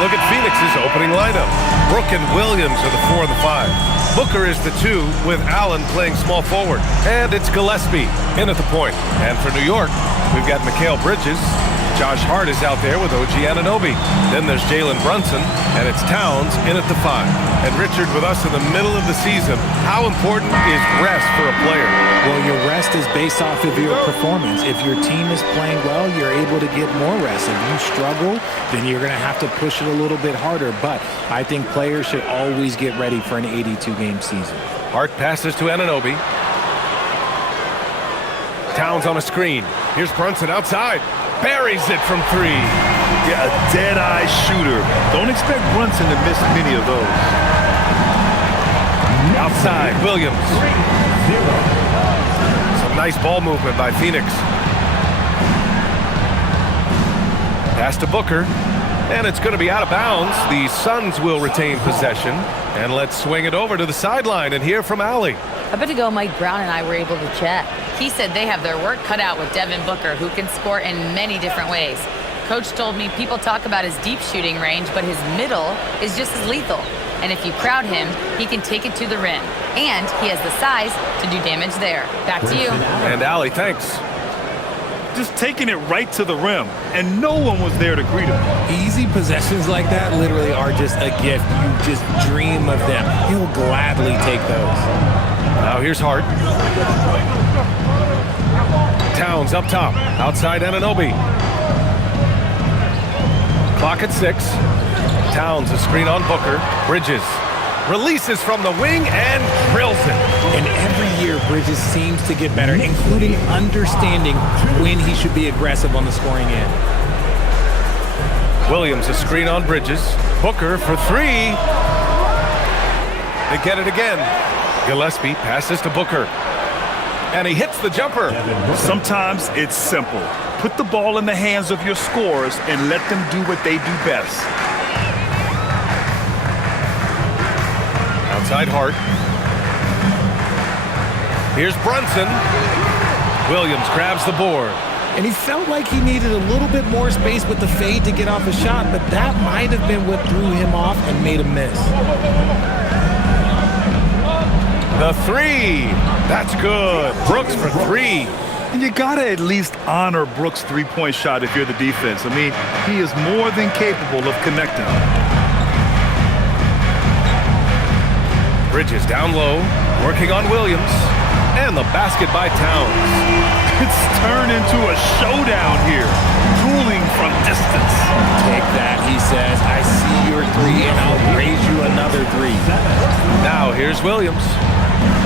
look at Phoenix's opening lineup. Brook and Williams are the 4 and the 5. Booker is the 2, with Allen playing small forward. And it's Gillespie in at the point. And for New York, we've got Mikal Bridges. Josh Hart is out there with OG Anunoby. Then there's Jalen Brunson, and it's Towns in at the 5. And Richard, with us in the middle of the season, how important is rest for a player? Well, your rest is based off of your performance. If your team is playing well, you're able to get more rest. If you struggle, then you're going to have to push it a little bit harder. But I think players should always get ready for an 82-game season. Hart passes to Anunoby. Towns on a screen. Here's Brunson outside. Buries it from 3. Yeah, a dead-eye shooter. Don't expect Brunson to miss many of those. Outside, Williams. Some nice ball movement by Phoenix. Pass to Booker. And it's going to be out of bounds. The Suns will retain possession. And let's swing it over to the sideline and hear from Allie. A bit ago, Mike Brown and I were able to chat. He said they have their work cut out with Devin Booker, who can score in many different ways. Coach told me people talk about his deep shooting range, but his middle is just as lethal. And if you crowd him, he can take it to the rim. And he has the size to do damage there. Back to you. And Allie, thanks. Just taking it right to the rim, and no one was there to greet him. Easy possessions like that literally are just a gift. You just dream of them. He'll gladly take those. Now here's Hart. Towns up top. Outside Anunoby. Clock at 6. Towns a screen on Booker. Bridges releases from the wing and drills it. And every year, Bridges seems to get better, including understanding when he should be aggressive on the scoring end. Williams a screen on Bridges. Booker for 3. They get it again. Gillespie passes to Booker. And he hits the jumper. Sometimes it's simple. Put the ball in the hands of your scorers and let them do what they do best. Outside Hart. Here's Brunson. Williams grabs the board. And he felt like he needed a little bit more space with the fade to get off a shot, but that might have been what threw him off and made him miss. The 3. That's good. Brooks for 3. And you got to at least honor Brooks' three-point shot if you're the defense. I mean, he is more than capable of connecting. Bridges down low, working on Williams. And the basket by Towns. It's turned into a showdown here. Dueling from distance. Take that, he says. I see your 3, and I'll raise you another 3. Now here's Williams.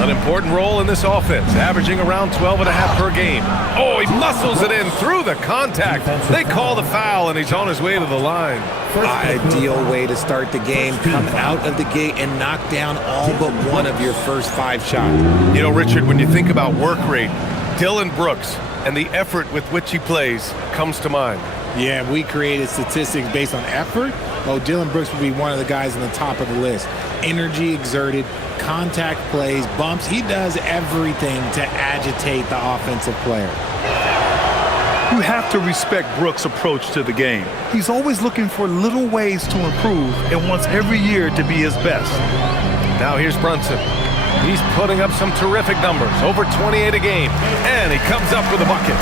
An important role in this offense, averaging around 12.5 per game. Oh, he muscles it in through the contact. They call the foul, and he's on his way to the line. Ideal way to start the game. Come out of the gate and knock down all but one of your first 5 shots. You know, Richard, when you think about work rate, Dillon Brooks and the effort with which he plays comes to mind. Yeah, we created statistics based on effort. Well, Dillon Brooks would be one of the guys on the top of the list. Energy exerted, contact plays, bumps. He does everything to agitate the offensive player. You have to respect Brooks' approach to the game. He's always looking for little ways to improve and wants every year to be his best. Now here's Brunson. He's putting up some terrific numbers, over 28 a game, and he comes up with a bucket.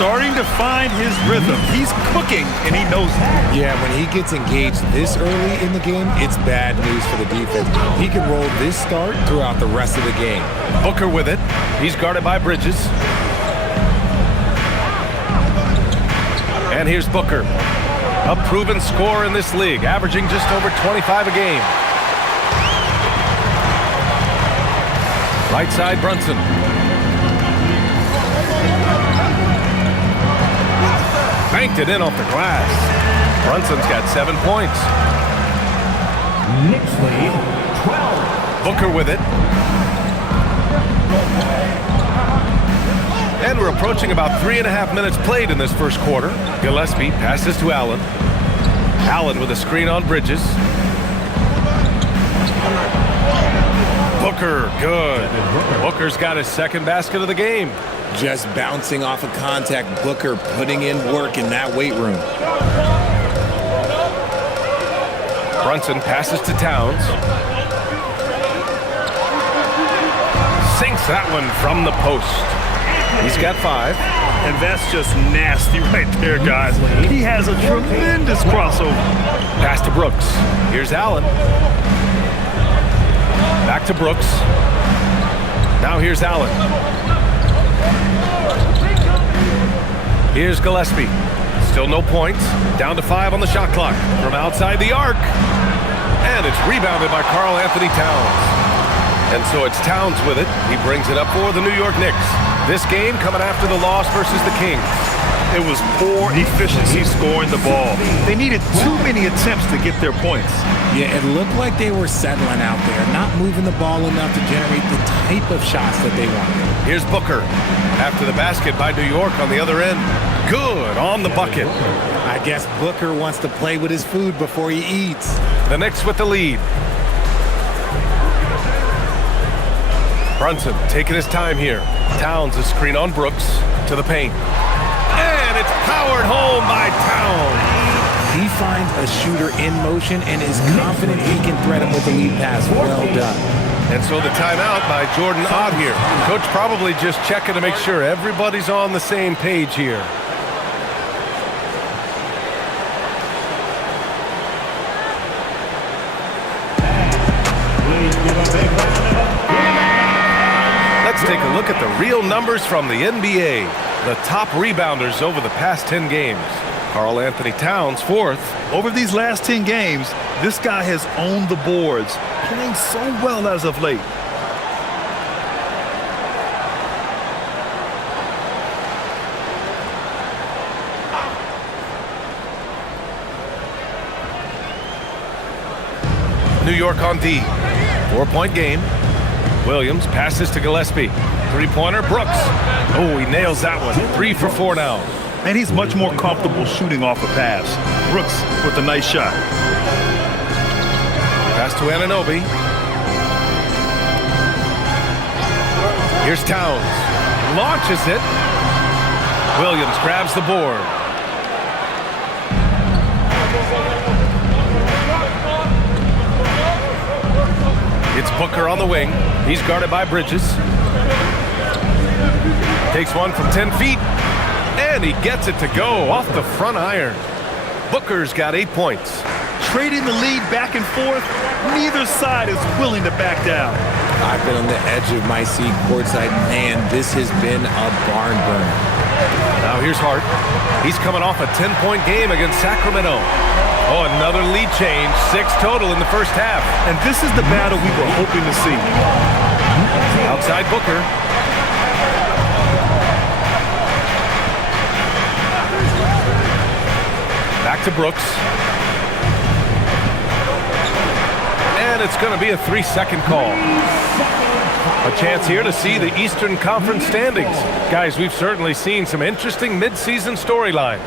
Starting to find his rhythm. He's cooking, and he knows it. Yeah, when he gets engaged this early in the game, it's bad news for the defense. He can roll this start throughout the rest of the game. Booker with it. He's guarded by Bridges. And here's Booker, a proven scorer in this league, averaging just over 25 a game. Right side, Brunson. Banked it in off the glass. Brunson's got 7 points. Knicks lead, 12. Booker with it. And we're approaching about 3.5 minutes played in this first quarter. Gillespie passes to Allen. Allen with a screen on Bridges. Booker, good. Booker's got his second basket of the game. Just bouncing off of contact, Booker putting in work in that weight room. Brunson passes to Towns. Sinks that one from the post. He's got 5. And that's just nasty right there, guys. He has a tremendous crossover. Pass to Brooks. Here's Allen. Back to Brooks. Now here's Allen. Here's Gillespie. Still no points. Down to 5 on the shot clock. From outside the arc. And it's rebounded by Karl Anthony Towns. And so it's Towns with it. He brings it up for the New York Knicks. This game coming after the loss versus the Kings. It was poor efficiency scoring the ball. They needed too many attempts to get their points. Yeah, it looked like they were settling out there, not moving the ball enough to generate the type of shots that they wanted. Here's Booker. After the basket by New York on the other end. Good on the bucket. I guess Booker wants to play with his food before he eats. The Knicks with the lead. Brunson taking his time here. Towns a screen on Brooks to the paint. And it's powered home by Towns. He finds a shooter in motion and is confident he can thread him with the lead pass. Well done. And so the timeout by Jordan Ott here. Coach probably just checking to make sure everybody's on the same page here. Let's take a look at the real numbers from the NBA. The top rebounders over the past 10 games. Karl Anthony Towns, 4th. Over these last 10 games, this guy has owned the boards, playing so well as of late. New York on D. 4-point game. Williams passes to Gillespie. 3-pointer, Brooks. Oh, he nails that one. 3 for 4 now. And he's much more comfortable shooting off a pass. Brooks with a nice shot. Pass to Anunoby. Here's Towns. Launches it. Williams grabs the board. It's Booker on the wing. He's guarded by Bridges. Takes one from 10 feet. And he gets it to go off the front iron. Booker's got 8 points. Trading the lead back and forth, neither side is willing to back down. I've been on the edge of my seat courtside. Man, this has been a barn burner. Now here's Hart. He's coming off a 10-point game against Sacramento. Oh, another lead change. 6 total in the first half. And this is the battle we were hoping to see. Outside Booker. Back to Brooks. And it's going to be a 3-second call. A chance here to see the Eastern Conference standings. Guys, we've certainly seen some interesting midseason storylines.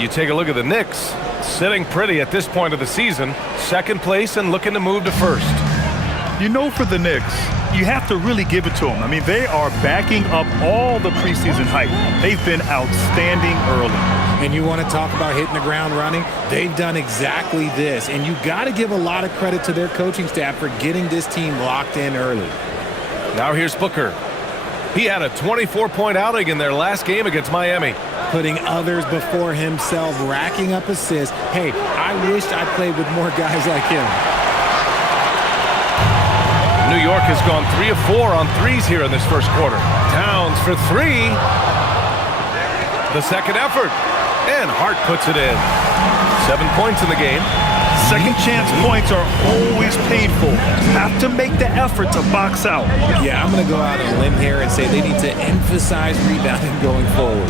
You take a look at the Knicks, sitting pretty at this point of the season, 2nd place and looking to move to 1st. You know, for the Knicks, you have to really give it to them. I mean, they are backing up all the preseason hype. They've been outstanding early. And you want to talk about hitting the ground running? They've done exactly this. And you got to give a lot of credit to their coaching staff for getting this team locked in early. Now here's Booker. He had a 24-point outing in their last game against Miami. Putting others before himself, racking up assists. Hey, I wished I played with more guys like him. New York has gone 3 of 4 on threes here in this first quarter. Towns for 3. The second effort. And Hart puts it in. 7 points in the game. Second chance points are always painful. Have to make the effort to box out. Yeah, I'm going to go out on a limb here and say they need to emphasize rebounding going forward.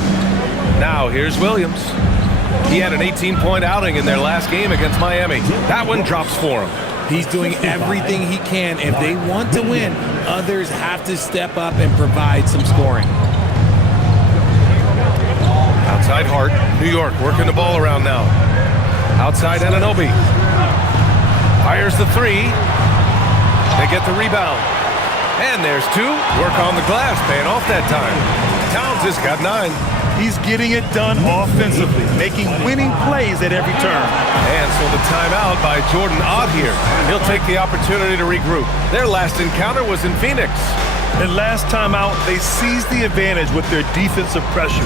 Now here's Williams. He had an 18-point outing in their last game against Miami. That one drops for him. He's doing everything he can. If they want to win, others have to step up and provide some scoring. Outside Hart. New York working the ball around now. Outside Anunoby. Fires the 3. They get the rebound. And there's 2. Work on the glass, paying off that time. Towns has got 9. He's getting it done offensively, making winning plays at every turn. And so the timeout by Jordan Ott here. He'll take the opportunity to regroup. Their last encounter was in Phoenix. And last time out, they seized the advantage with their defensive pressure.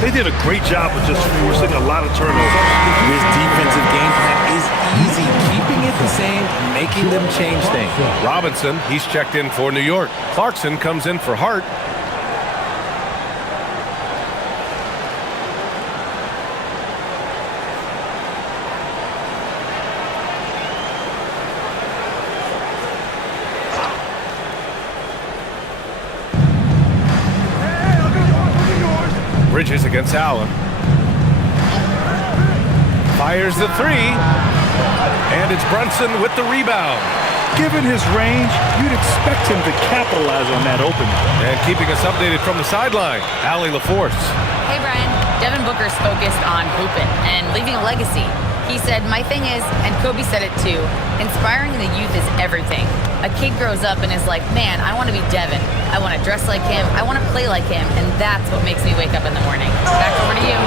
They did a great job of just forcing a lot of turnovers. This defensive game plan is easy, keeping it the same, making them change things. Robinson, he's checked in for New York. Clarkson comes in for Hart. Bridges against Allen. Fires the 3. And it's Brunson with the rebound. Given his range, you'd expect him to capitalize on that opening. And keeping us updated from the sideline, Allie LaForce. Hey, Brian. Devin Booker's focused on hooping and leaving a legacy. He said, my thing is, and Kobe said it too, inspiring the youth is everything. A kid grows up and is like, man, I want to be Devin. I want to dress like him. I want to play like him. And that's what makes me wake up in the morning. Back over to you.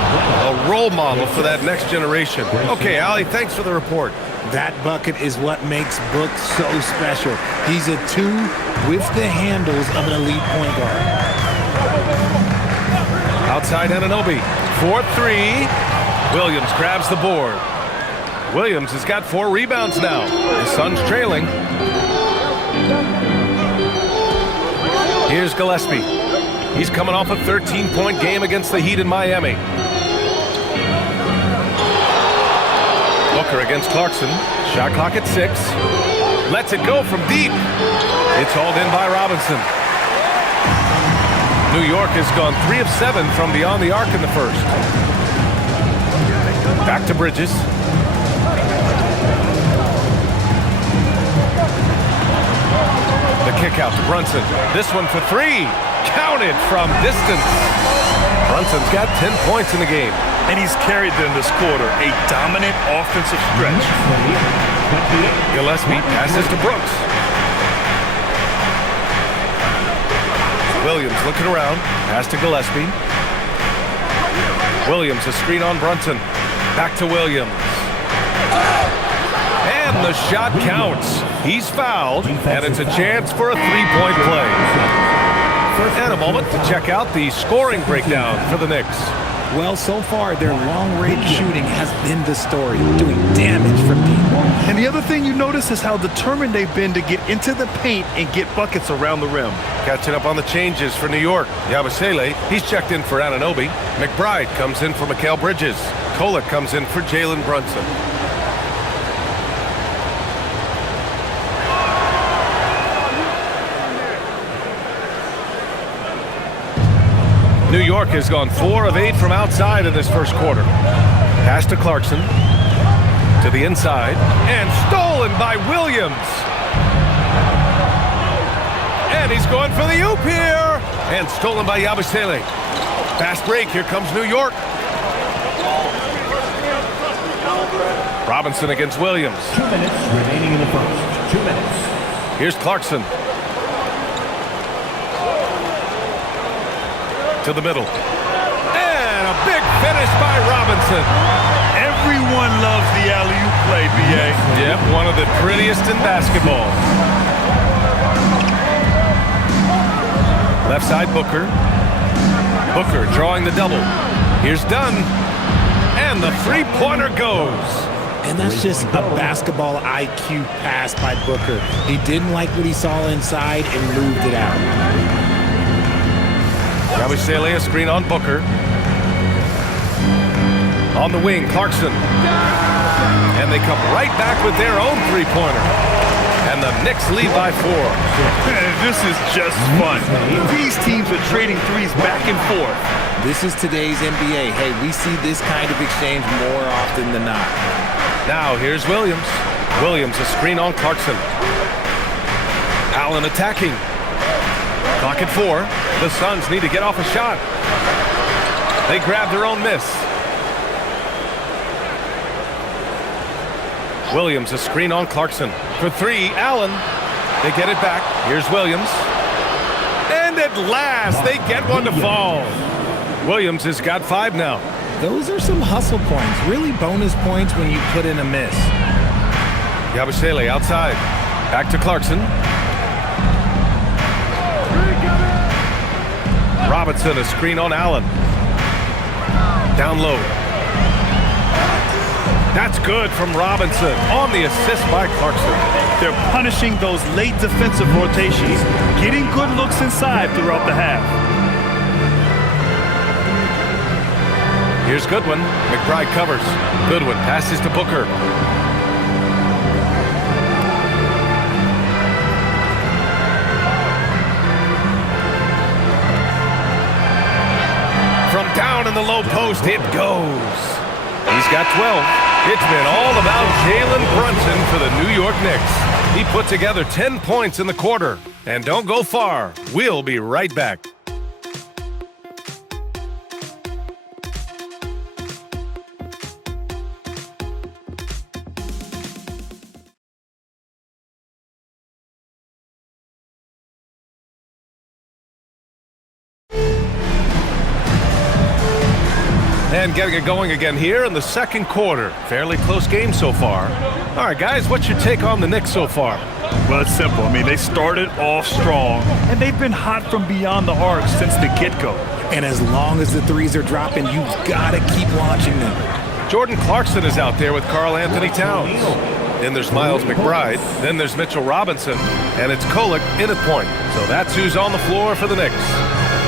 A role model for that next generation. Okay, Allie, thanks for the report. That bucket is what makes Book so special. He's a 2 with the handles of an elite point guard. Outside Anunoby. 4-3. Williams grabs the board. Williams has got 4 rebounds now. The Suns trailing. Here's Gillespie. He's coming off a 13-point game against the Heat in Miami. Booker against Clarkson. Shot clock at 6. Lets it go from deep. It's hauled in by Robinson. New York has gone 3 of 7 from beyond the arc in the first. Back to Bridges. The kick out to Brunson. This one for 3. Counted from distance. Brunson's got 10 points in the game. And he's carried them this quarter. A dominant offensive stretch. Gillespie passes to Brooks. Williams looking around. Pass to Gillespie. Williams, a screen on Brunson. Back to Williams. And the shot counts. He's fouled, and it's a chance for a 3-point play. And a moment to check out the scoring breakdown for the Knicks. Well, so far, their long-range shooting has been the story, doing damage from deep. And the other thing you notice is how determined they've been to get into the paint and get buckets around the rim. Catching up on the changes for New York. Yabusele, he's checked in for Anunoby. McBride comes in for Mikal Bridges. Kolek comes in for Jalen Brunson. New York has gone 4 of 8 from outside in this first quarter. Pass to Clarkson. To the inside. And stolen by Williams. And he's going for the oop here. And stolen by Yabusele. Fast break. Here comes New York. Robinson against Williams. 2 minutes remaining in the first. 2 minutes. Here's Clarkson. To the middle. And a big finish by Robinson. Everyone loves the alley-oop play, B.A. Yep, one of the prettiest in basketball. Left side, Booker. Booker drawing the double. Here's Dunn. And the three-pointer goes. And that's just a basketball IQ pass by Booker. He didn't like what he saw inside and moved it out. Yabusele, a screen on Booker. On the wing, Clarkson. And they come right back with their own three-pointer. And the Knicks lead by 4. This is just fun. These teams are trading threes back and forth. This is today's NBA. Hey, we see this kind of exchange more often than not. Now, here's Williams. Williams, a screen on Clarkson. Allen attacking. Clock at 4. The Suns need to get off a shot. They grab their own miss. Williams, a screen on Clarkson. For 3, Allen. They get it back. Here's Williams. And at last, they get one to fall. Williams has got 5 now. Those are some hustle points, really bonus points when you put in a miss. Yabusele outside. Back to Clarkson. Robinson, a screen on Allen. Down low. That's good from Robinson on the assist by Clarkson. They're punishing those late defensive rotations, getting good looks inside throughout the half. Here's Goodwin. McBride covers. Goodwin passes to Booker. From down in the low post, it goes. He's got 12. It's been all about Jalen Brunson for the New York Knicks. He put together 10 points in the quarter. And don't go far. We'll be right back. And getting it going again here in the second quarter. Fairly close game so far. All right, guys, what's your take on the Knicks so far? Well, it's simple. I mean, they started off strong, and they've been hot from beyond the arc since the get-go. And as long as the threes are dropping, you've got to keep launching them. Jordan Clarkson is out there with Karl Anthony Towns. Then there's Miles McBride. Then there's Mitchell Robinson. And it's Kolek in at point. So that's who's on the floor for the Knicks.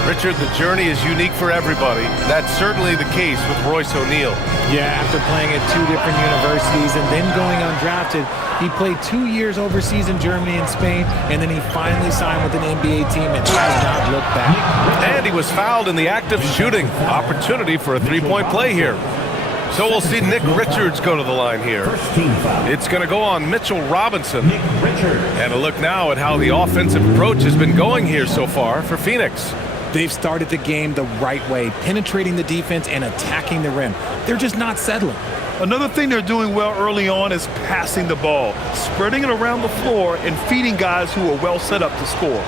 Richard, the journey is unique for everybody. That's certainly the case with Royce O'Neal. Yeah, after playing at 2 different universities and then going undrafted, he played 2 years overseas in Germany and Spain, and then he finally signed with an NBA team and has not looked back. And he was fouled in the act of shooting. Opportunity for a three-point play here. So we'll see Nick Richards go to the line here. It's going to go on Mitchell Robinson. And a look now at how the offensive approach has been going here so far for Phoenix. They've started the game the right way, penetrating the defense and attacking the rim. They're just not settling. Another thing they're doing well early on is passing the ball, spreading it around the floor and feeding guys who are well set up to score.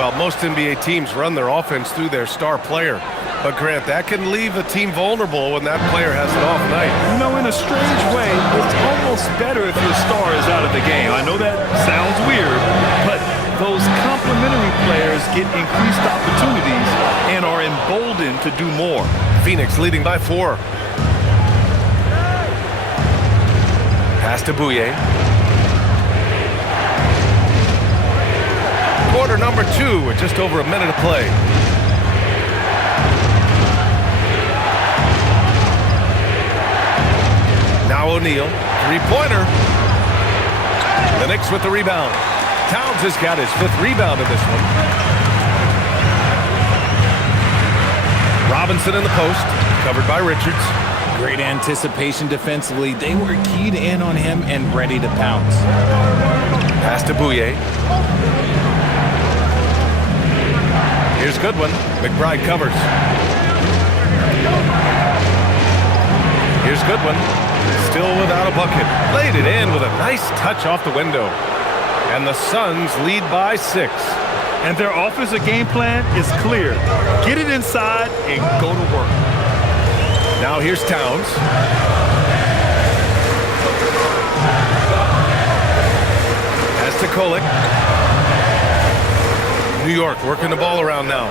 Well, most NBA teams run their offense through their star player. But, Grant, that can leave a team vulnerable when that player has an off night. You know, in a strange way, it's almost better if your star is out of the game. I know that sounds weird, but those complementary players get increased opportunities and are emboldened to do more. Phoenix leading by 4. Pass to Bouye. Quarter number 2 with just over a minute to play. Now O'Neal, three-pointer. The Knicks with the rebound. Towns has got his 5th rebound in this one. Robinson in the post, covered by Richards. Great anticipation defensively. They were keyed in on him and ready to pounce. Pass to Bouye. Here's Goodwin. McBride covers. Here's Goodwin. Still without a bucket. Laid it in with a nice touch off the window. And the Suns lead by 6. And their offensive game plan is clear. Get it inside and go to work. Now here's Towns. Pass to Kolek. New York working the ball around now.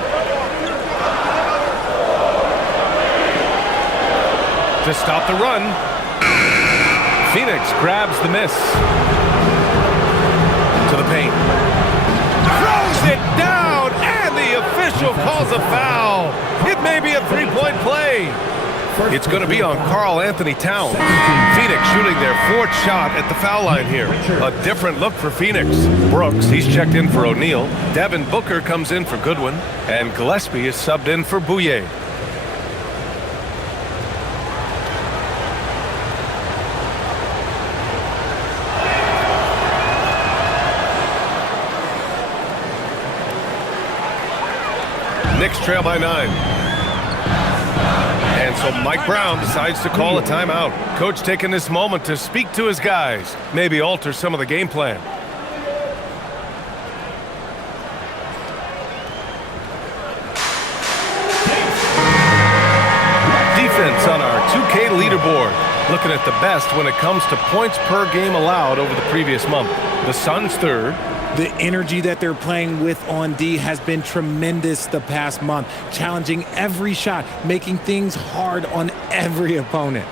To stop the run. Phoenix grabs the miss. To the paint. Throws it down, and the official calls a foul. It may be a three-point play. It's going to be on Karl Anthony Towns. Phoenix shooting their 4th shot at the foul line here. A different look for Phoenix. Brooks, he's checked in for O'Neal. Devin Booker comes in for Goodwin. And Gillespie is subbed in for Bouye. Knicks trail by 9. And so Mike Brown decides to call a timeout. Coach taking this moment to speak to his guys, maybe alter some of the game plan. looking at the best when it comes to points per game allowed over the previous month. The Suns third. The energy that they're playing with on D has been tremendous the past month, challenging every shot, making things hard on every opponent.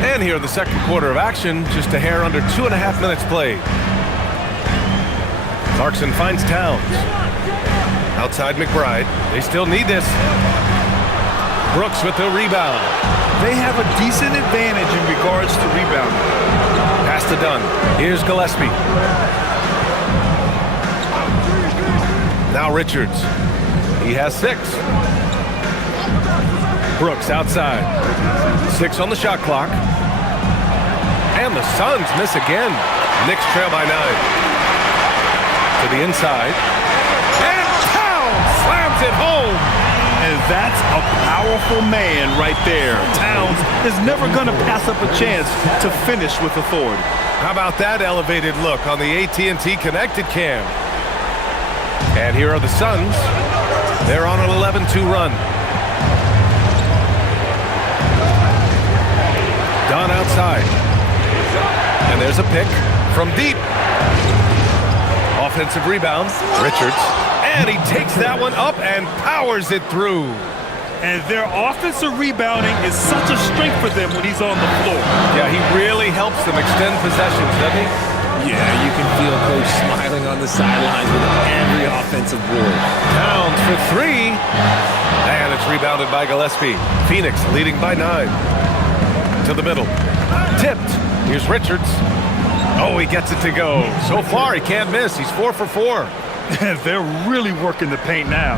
And here in the second quarter of action, just a hair under 2.5 minutes played. Clarkson finds Towns. Outside McBride. They still need this. Brooks with the rebound. They have a decent advantage in regards to rebounding. Pass to Dunn. Here's Gillespie. Now Richards. He has 6. Brooks outside. 6 on the shot clock. And the Suns miss again. Knicks trail by 9. To the inside. And Towns slams it home. And that's a powerful man right there. Towns is never going to pass up a chance to finish with authority. How about that elevated look on the AT&T Connected cam? And here are the Suns. They're on an 11-2 run. Dunn outside. And there's a pick from deep. Offensive rebound. Richards. And he takes that one up and powers it through. And their offensive rebounding is such a strength for them when he's on the floor. Yeah, he really helps them extend possessions, doesn't he? Yeah, you can feel Coach smiling on the sidelines with every offensive board. Towns for 3. And it's rebounded by Gillespie. Phoenix leading by 9. To the middle. Tipped. Here's Richards. Oh, he gets it to go. So far, he can't miss. He's 4 for 4. They're really working the paint now.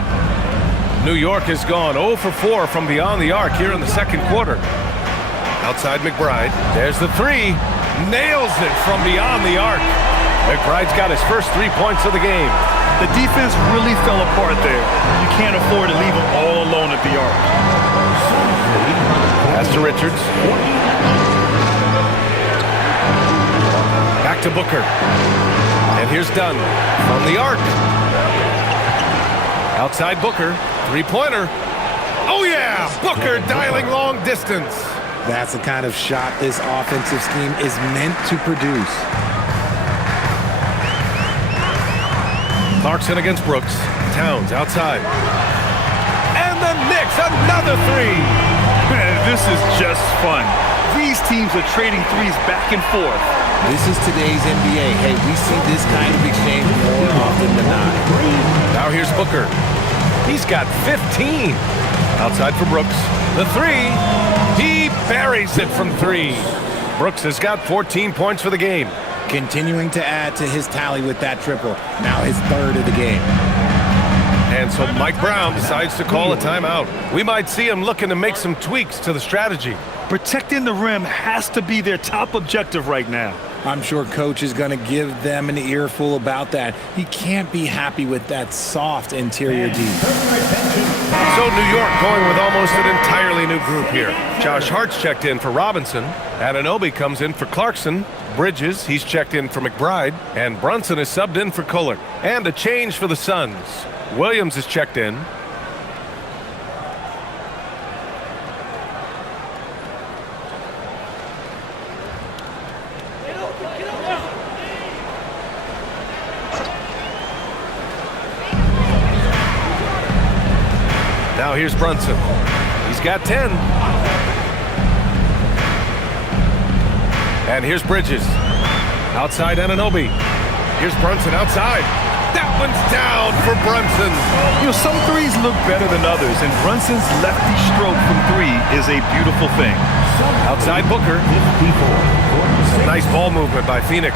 New York has gone 0 for 4 from beyond the arc here in the second quarter. Outside McBride. There's the 3. Nails it from beyond the arc. McBride's got his first 3 points of the game. The defense really fell apart there. You can't afford to leave them all alone at the arc. Pass to Richards. Back to Booker. And here's Dunn from the arc. Outside Booker. 3-pointer. Oh, yeah! Booker dialing long distance. That's the kind of shot this offensive scheme is meant to produce. Clarkson against Brooks. Towns outside. And the Knicks, another 3. This is just fun. These teams are trading threes back and forth. This is today's NBA. Hey, we see this kind of exchange more often than not. Now here's Booker. He's got 15. Outside for Brooks. The 3. He buries it from 3. Brooks has got 14 points for the game. Continuing to add to his tally with that triple. Now his 3rd of the game. And so Mike Brown decides to call a timeout. We might see him looking to make some tweaks to the strategy. Protecting the rim has to be their top objective right now. I'm sure Coach is going to give them an earful about that. He can't be happy with that soft interior D. So New York going with almost an entirely new group here. Josh Hart's checked in for Robinson. Anunoby comes in for Clarkson. Bridges, he's checked in for McBride. And Brunson is subbed in for Kohler. And a change for the Suns. Williams is checked in. Now here's Brunson. He's got 10. And here's Bridges. Outside Anunoby. Here's Brunson outside. That one's down for Brunson. You know, some threes look better than others, and Brunson's lefty stroke from 3 is a beautiful thing. Outside Booker. Nice ball movement by Phoenix.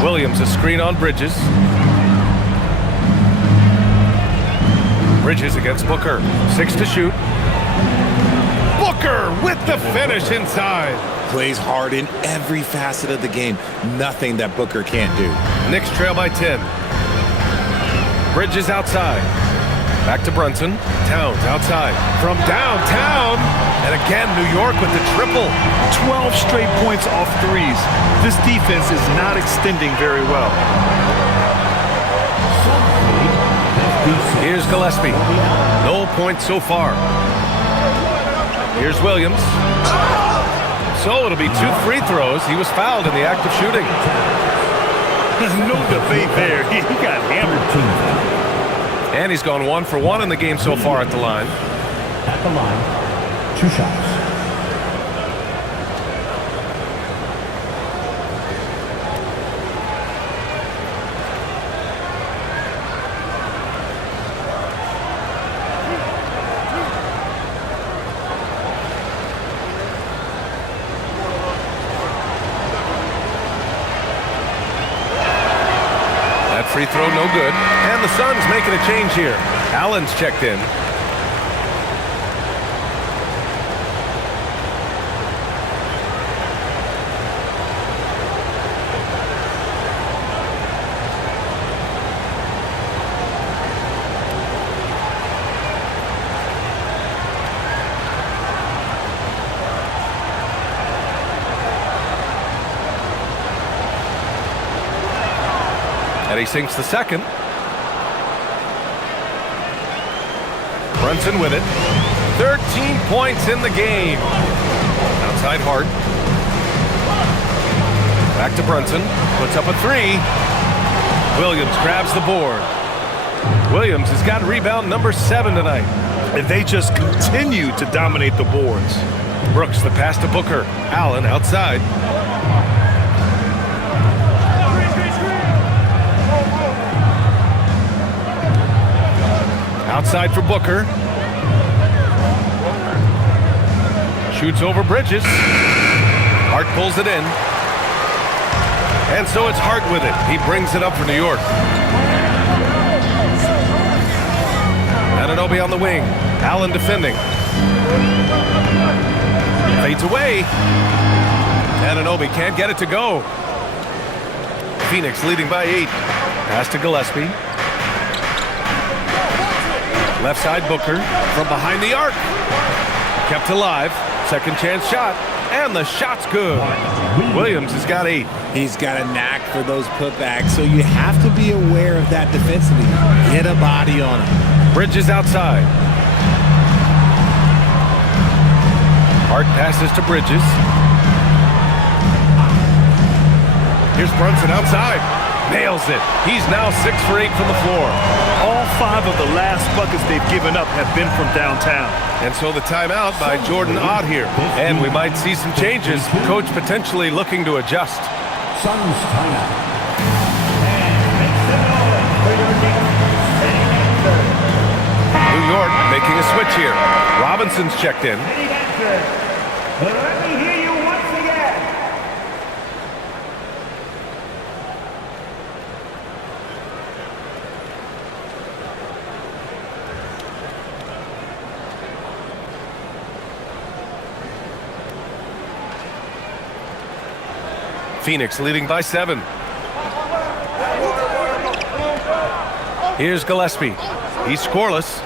Williams, a screen on Bridges. Bridges against Booker. 6 to shoot. Booker with the finish inside. Plays hard in every facet of the game. Nothing that Booker can't do. Knicks trail by 10. Bridges outside. Back to Brunson. Towns outside. From downtown. And again, New York with the triple. 12 straight points off threes. This defense is not extending very well. Here's Gillespie. No points so far. Here's Williams. So it'll be 2 free throws. He was fouled in the act of shooting. There's no debate there. He got hammered. And he's gone 1 for 1 in the game so far at the line. At the line, 2 shots. Free throw, no good. And the Suns making a change here. Allen's checked in. And he sinks the second. Brunson with it. 13 points in the game. Outside Hart. Back to Brunson. Puts up a 3. Williams grabs the board. Williams has got rebound number 7 tonight. And they just continue to dominate the boards. Brooks, the pass to Booker. Allen outside. Outside for Booker. Shoots over Bridges. Hart pulls it in. And so it's Hart with it. He brings it up for New York. Anunoby on the wing. Allen defending. Fades away. Anunoby can't get it to go. Phoenix leading by 8. Pass to Gillespie. Left side Booker from behind the arc. Kept alive. Second chance shot. And the shot's good. Williams has got 8. He's got a knack for those putbacks, so you have to be aware of that defensively. Hit a body on him. Bridges outside. Hart passes to Bridges. Here's Brunson outside. Nails it. He's now 6 for 8 from the floor. All 5 of the last buckets they've given up have been from downtown. And so the timeout by Jordan Ott here. And we might see some changes. Coach potentially looking to adjust. Suns timeout. New York making a switch here. Robinson's checked in. Let me hear you once again. Phoenix leading by 7. Here's Gillespie. He's scoreless.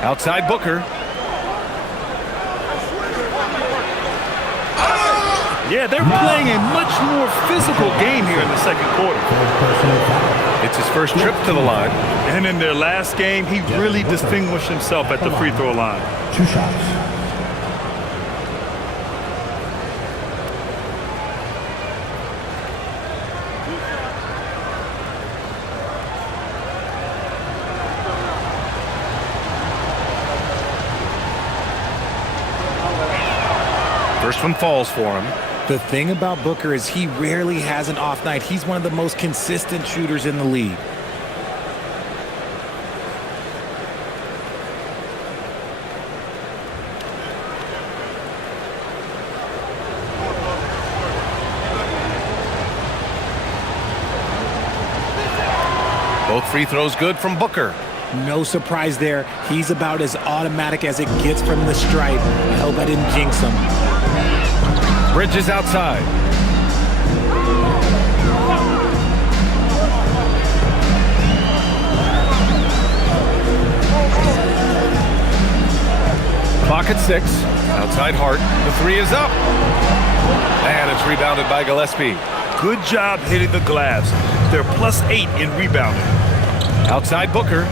Outside Booker. Yeah, they're playing a much more physical game here in the second quarter. It's his first trip to the line. And in their last game, he really distinguished himself at the free throw line. 2 shots. First one falls for him. The thing about Booker is he rarely has an off night. He's one of the most consistent shooters in the league. Both free throws good from Booker. No surprise there. He's about as automatic as it gets from the stripe. I hope I didn't jinx him. Bridges outside. clock at 6. Outside Hart. The three is up. And it's rebounded by Gillespie. Good job hitting the glass. They're +8 in rebounding. Outside Booker.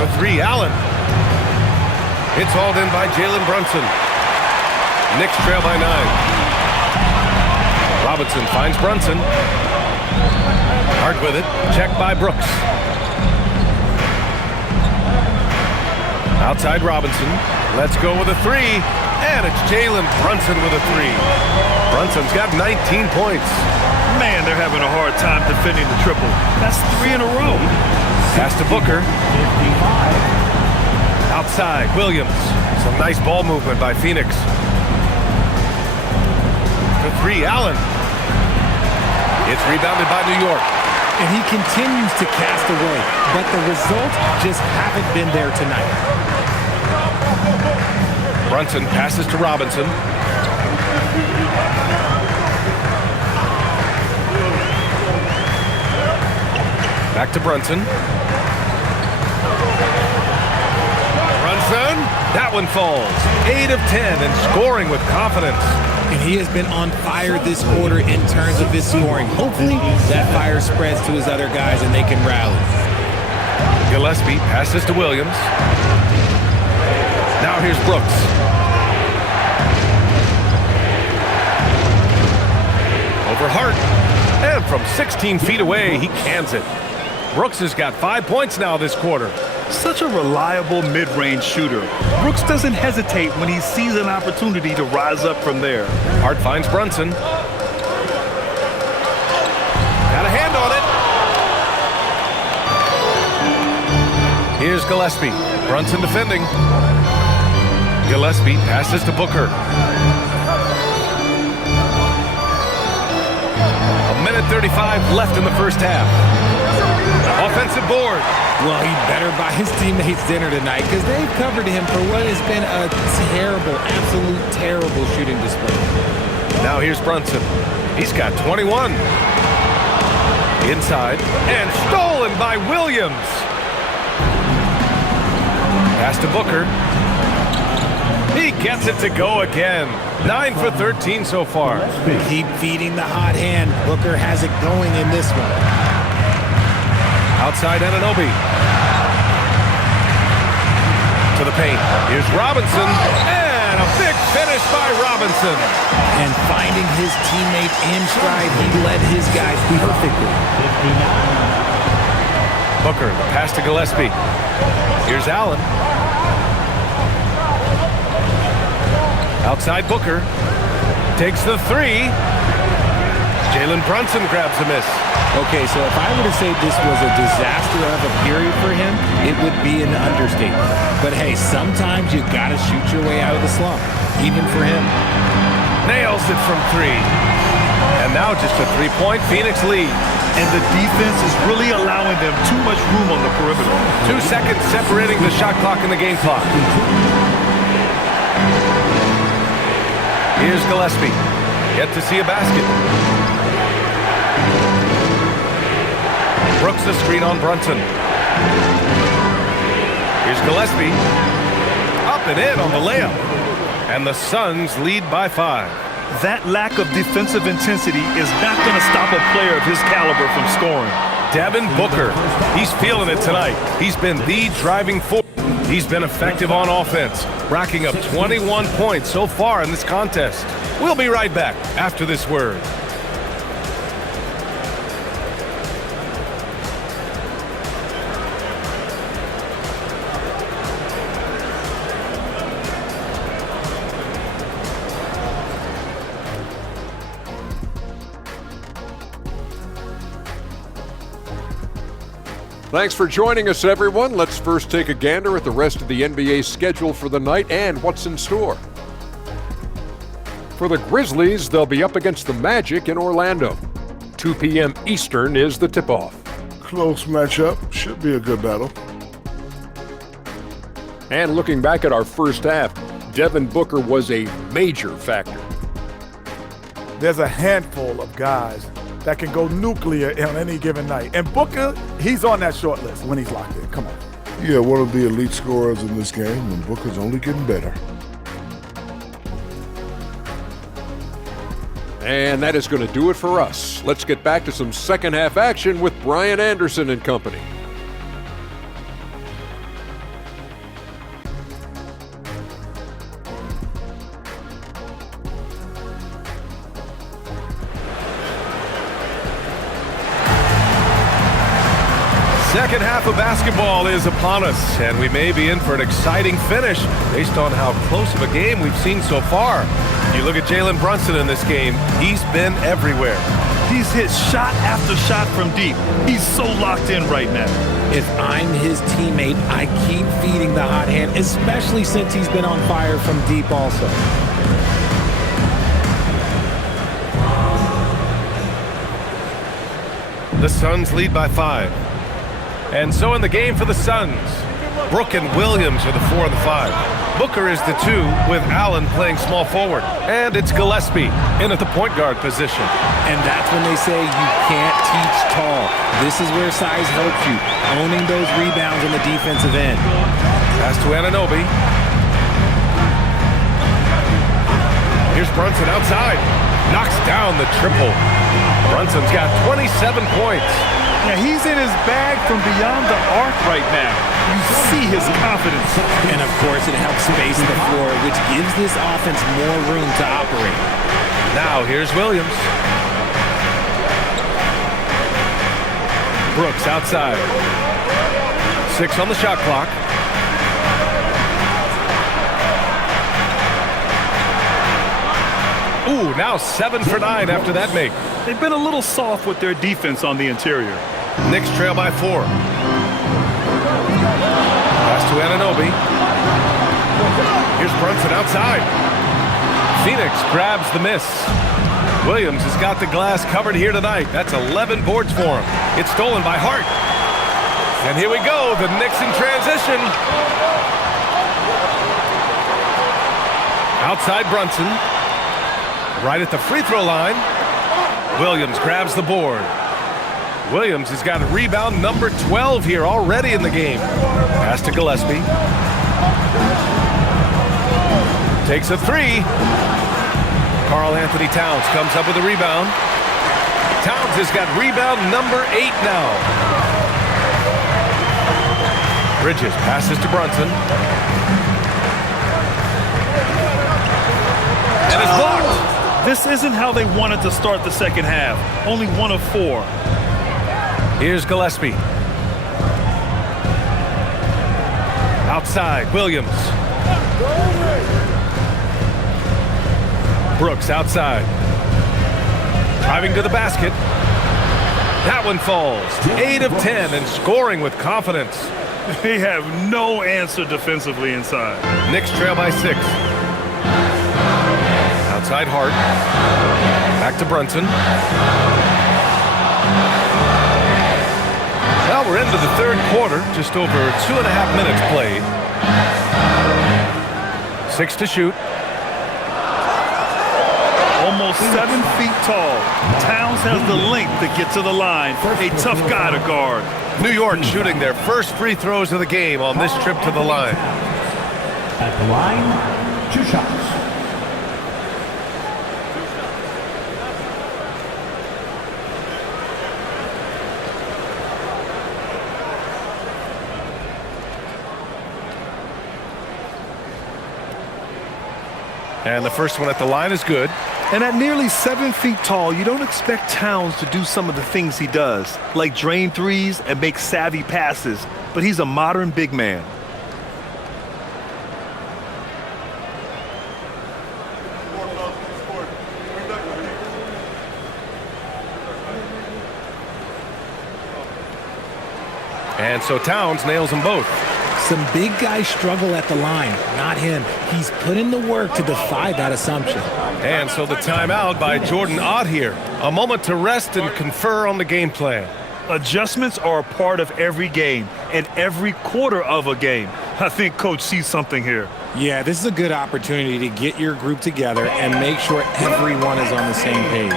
The three, Allen. It's hauled in by Jalen Brunson. Knicks trail by 9. Robinson finds Brunson. Hart with it. Checked by Brooks. Outside Robinson. Let's go with a three. And it's Jalen Brunson with a three. Brunson's got 19 points. Man, they're having a hard time defending the triple. That's 3 in a row. Pass to Booker. Outside, Williams. Some nice ball movement by Phoenix. The three, Allen. It's rebounded by New York. And he continues to cast away, but the results just haven't been there tonight. Brunson passes to Robinson. Back to Brunson. Brunson, that one falls. 8 of 10 and scoring with confidence. And he has been on fire this quarter in terms of his scoring. Hopefully that fire spreads to his other guys and they can rally. Gillespie passes to Williams. Now here's Brooks. Over Hart. And from 16 feet away, he cans it. Brooks has got 5 points now this quarter. Such a reliable mid-range shooter. Brooks doesn't hesitate when he sees an opportunity to rise up from there. Hart finds Brunson. Got a hand on it. Here's Gillespie. Brunson defending. Gillespie passes to Booker. 1:35 left in the first half. Offensive board. Well, he better buy his teammates dinner tonight because they've covered him for what has been a terrible, absolute terrible shooting display. Now here's Brunson. He's got 21. Inside and stolen by Williams. Pass to Booker. He gets it to go again. 9 for 13 so far. Keep feeding the hot hand. Booker has it going in this one. Outside Anunoby. To the paint. Here's Robinson. And a big finish by Robinson. And finding his teammate in stride, he led his guys perfectly. Booker, the pass to Gillespie. Here's Allen. Outside Booker. Takes the three. Jalen Brunson grabs a miss. Okay, so if I were to say this was a disaster of a period for him, it would be an understatement. But hey, sometimes you gotta shoot your way out of the slump, even for him. Nails it from three. And now just a three-point Phoenix lead. And the defense is really allowing them too much room on the perimeter. 2 seconds separating the shot clock and the game clock. Here's Gillespie. Yet to see a basket. Brooks the screen on Brunson. Here's Gillespie. Up and in on the layup. And the Suns lead by 5. That lack of defensive intensity is not going to stop a player of his caliber from scoring. Devin Booker. He's feeling it tonight. He's been the driving force. He's been effective on offense, racking up 21 points so far in this contest. We'll be right back after this word. Thanks for joining us, everyone. Let's first take a gander at the rest of the NBA schedule for the night and what's in store. For the Grizzlies, they'll be up against the Magic in Orlando. 2 p.m. Eastern is the tip-off. Close matchup. Should be a good battle. And looking back at our first half, Devin Booker was a major factor. There's a handful of guys that can go nuclear on any given night. And Booker, he's on that short list when he's locked in. Come on. Yeah, one of the elite scorers in this game, and Booker's only getting better. And that is going to do it for us. Let's get back to some second half action with Brian Anderson and company. Second half of basketball is upon us, and we may be in for an exciting finish based on how close of a game we've seen so far. You look at Jalen Brunson in this game, he's been everywhere. He's hit shot after shot from deep. He's so locked in right now. If I'm his teammate, I keep feeding the hot hand, especially since he's been on fire from deep also. The Suns lead by 5. And so in the game for the Suns, Brook and Williams are the 4 and the 5. Booker is the 2 with Allen playing small forward. And it's Gillespie in at the point guard position. And that's when they say you can't teach tall. This is where size helps you, owning those rebounds on the defensive end. Pass to Anunoby. Here's Brunson outside. Knocks down the triple. Brunson's got 27 points. Yeah, he's in his bag from beyond the arc right now. You see his confidence. And, of course, it helps space the floor, which gives this offense more room to operate. Now, here's Williams. Brooks outside. 6 on the shot clock. Ooh, now 7 for 9 after that make. They've been a little soft with their defense on the interior. Knicks trail by 4. Pass to Anunoby. Here's Brunson outside. Phoenix grabs the miss. Williams has got the glass covered here tonight. That's 11 boards for him. It's stolen by Hart. And here we go, the Knicks in transition. Outside Brunson. Right at the free throw line. Williams grabs the board. Williams has got rebound number 12 here already in the game. Pass to Gillespie. Takes a 3. Karl Anthony Towns comes up with a rebound. Towns has got rebound number 8 now. Bridges passes to Brunson. And it's blocked. This isn't how they wanted to start the second half. Only 1 of 4. Here's Gillespie. Outside, Williams. Brooks outside. Driving to the basket. That one falls. 8 of 10 and scoring with confidence. They have no answer defensively inside. Knicks trail by 6. Outside Hart. Back to Brunson. Well, we're into the third quarter. Just over 2.5 minutes played. 6 to shoot. Almost 7 feet tall. Towns has the length to get to the line. A tough guy to guard. New York shooting their first free throws of the game on this trip to the line. At the line, 2 shots. And the first one at the line is good. And at nearly 7 feet tall, you don't expect Towns to do some of the things he does, like drain threes and make savvy passes, but he's a modern big man. And so Towns nails them both. Some big guys struggle at the line, not him. He's put in the work to defy that assumption. And so the timeout by Jordan Ott here. A moment to rest and confer on the game plan. Adjustments are a part of every game and every quarter of a game. I think Coach sees something here. Yeah, this is a good opportunity to get your group together and make sure everyone is on the same page.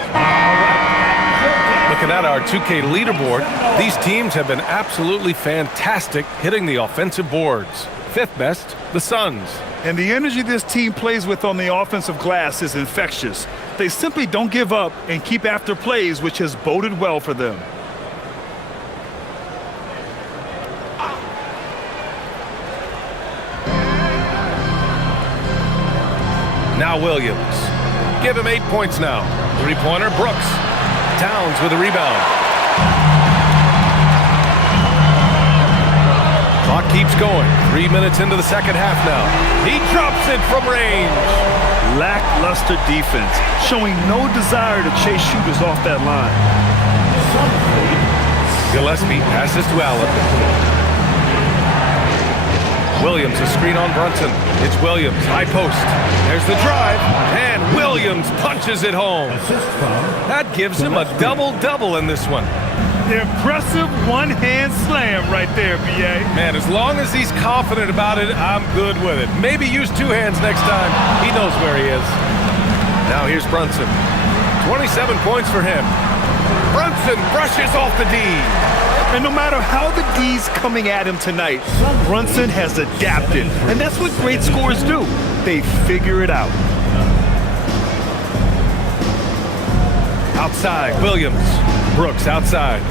But Looking at our 2K leaderboard, these teams have been absolutely fantastic hitting the offensive boards. Fifth best, the Suns. And the energy this team plays with on the offensive glass is infectious. They simply don't give up and keep after plays, which has boded well for them. Now Williams. Give him 8 points now. Three-pointer, Brooks. Towns with a rebound. Clock keeps going. 3 minutes into the second half now. He drops it from range. Lackluster defense, showing no desire to chase shooters off that line. Gillespie passes to Allen. Williams, a screen on Brunson. It's Williams, high post. There's the drive, and Williams punches it home. That gives him a double-double in this one. Impressive one-hand slam right there, B.A. Man, as long as he's confident about it, I'm good with it. Maybe use two hands next time. He knows where he is. Now here's Brunson. 27 points for him. Brunson brushes off the D. And no matter how the D's coming at him tonight, Brunson has adapted. And that's what great scorers do. They figure it out. Outside, Williams. Brooks outside.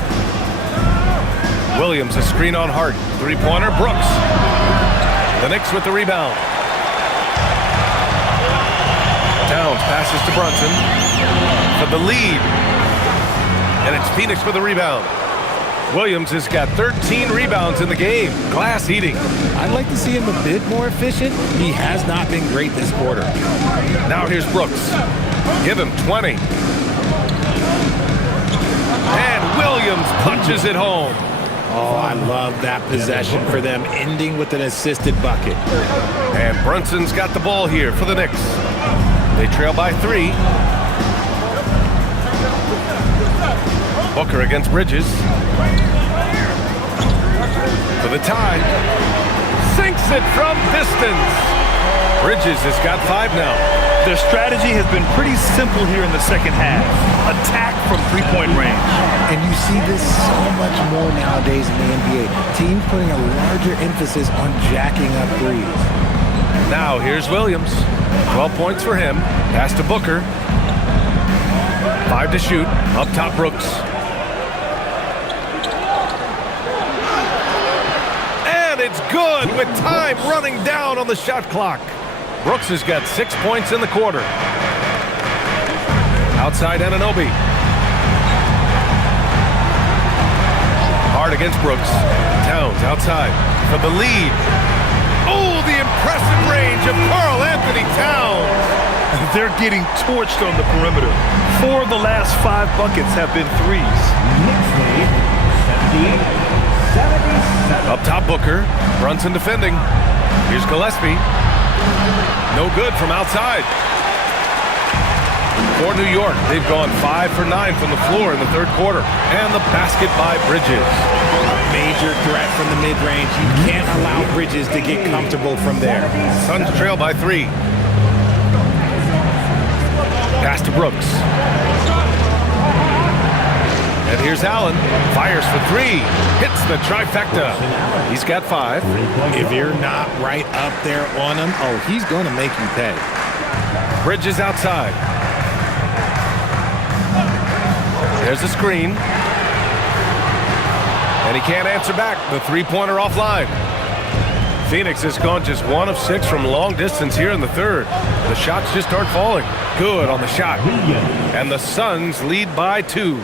Williams, a screen on Hart. Three-pointer, Brooks. The Knicks with the rebound. Towns passes to Brunson for the lead. And it's Phoenix for the rebound. Williams has got 13 rebounds in the game. Glass eating. I'd like to see him a bit more efficient. He has not been great this quarter. Now here's Brooks. Give him 20. And Williams punches it home. Oh, I love that possession for them, ending with an assisted bucket. And Brunson's got the ball here for the Knicks. They trail by 3. Booker against Bridges. For the tie. Sinks it from distance. Bridges has got 5 now. Their strategy has been pretty simple here in the second half. Attack from three-point range. And you see this so much more nowadays in the NBA. Teams putting a larger emphasis on jacking up threes. Now here's Williams. 12 points for him. Pass to Booker. 5 to shoot. Up top, Brooks. And it's good with time running down on the shot clock. Brooks has got 6 points in the quarter. Outside Anunoby. Hard against Brooks. Towns outside for the lead. Oh, the impressive range of Karl Anthony Towns. They're getting torched on the perimeter. 4 of the last 5 buckets have been threes. Up top, Booker. Brunson defending. Here's Gillespie. No good from outside. For New York, they've gone 5 for 9 from the floor in the third quarter. And the basket by Bridges. Major threat from the mid-range. You can't allow Bridges to get comfortable from there. Suns trail by 3. Pass to Brooks. And here's Allen. Fires for 3. Hits the trifecta. He's got 5. If you're not right up there on him, oh, he's going to make you pay. Bridges outside. There's a screen. And he can't answer back. The three-pointer offline. Phoenix has gone just 1 of 6 from long distance here in the third. The shots just aren't falling. Good on the shot. And the Suns lead by 2.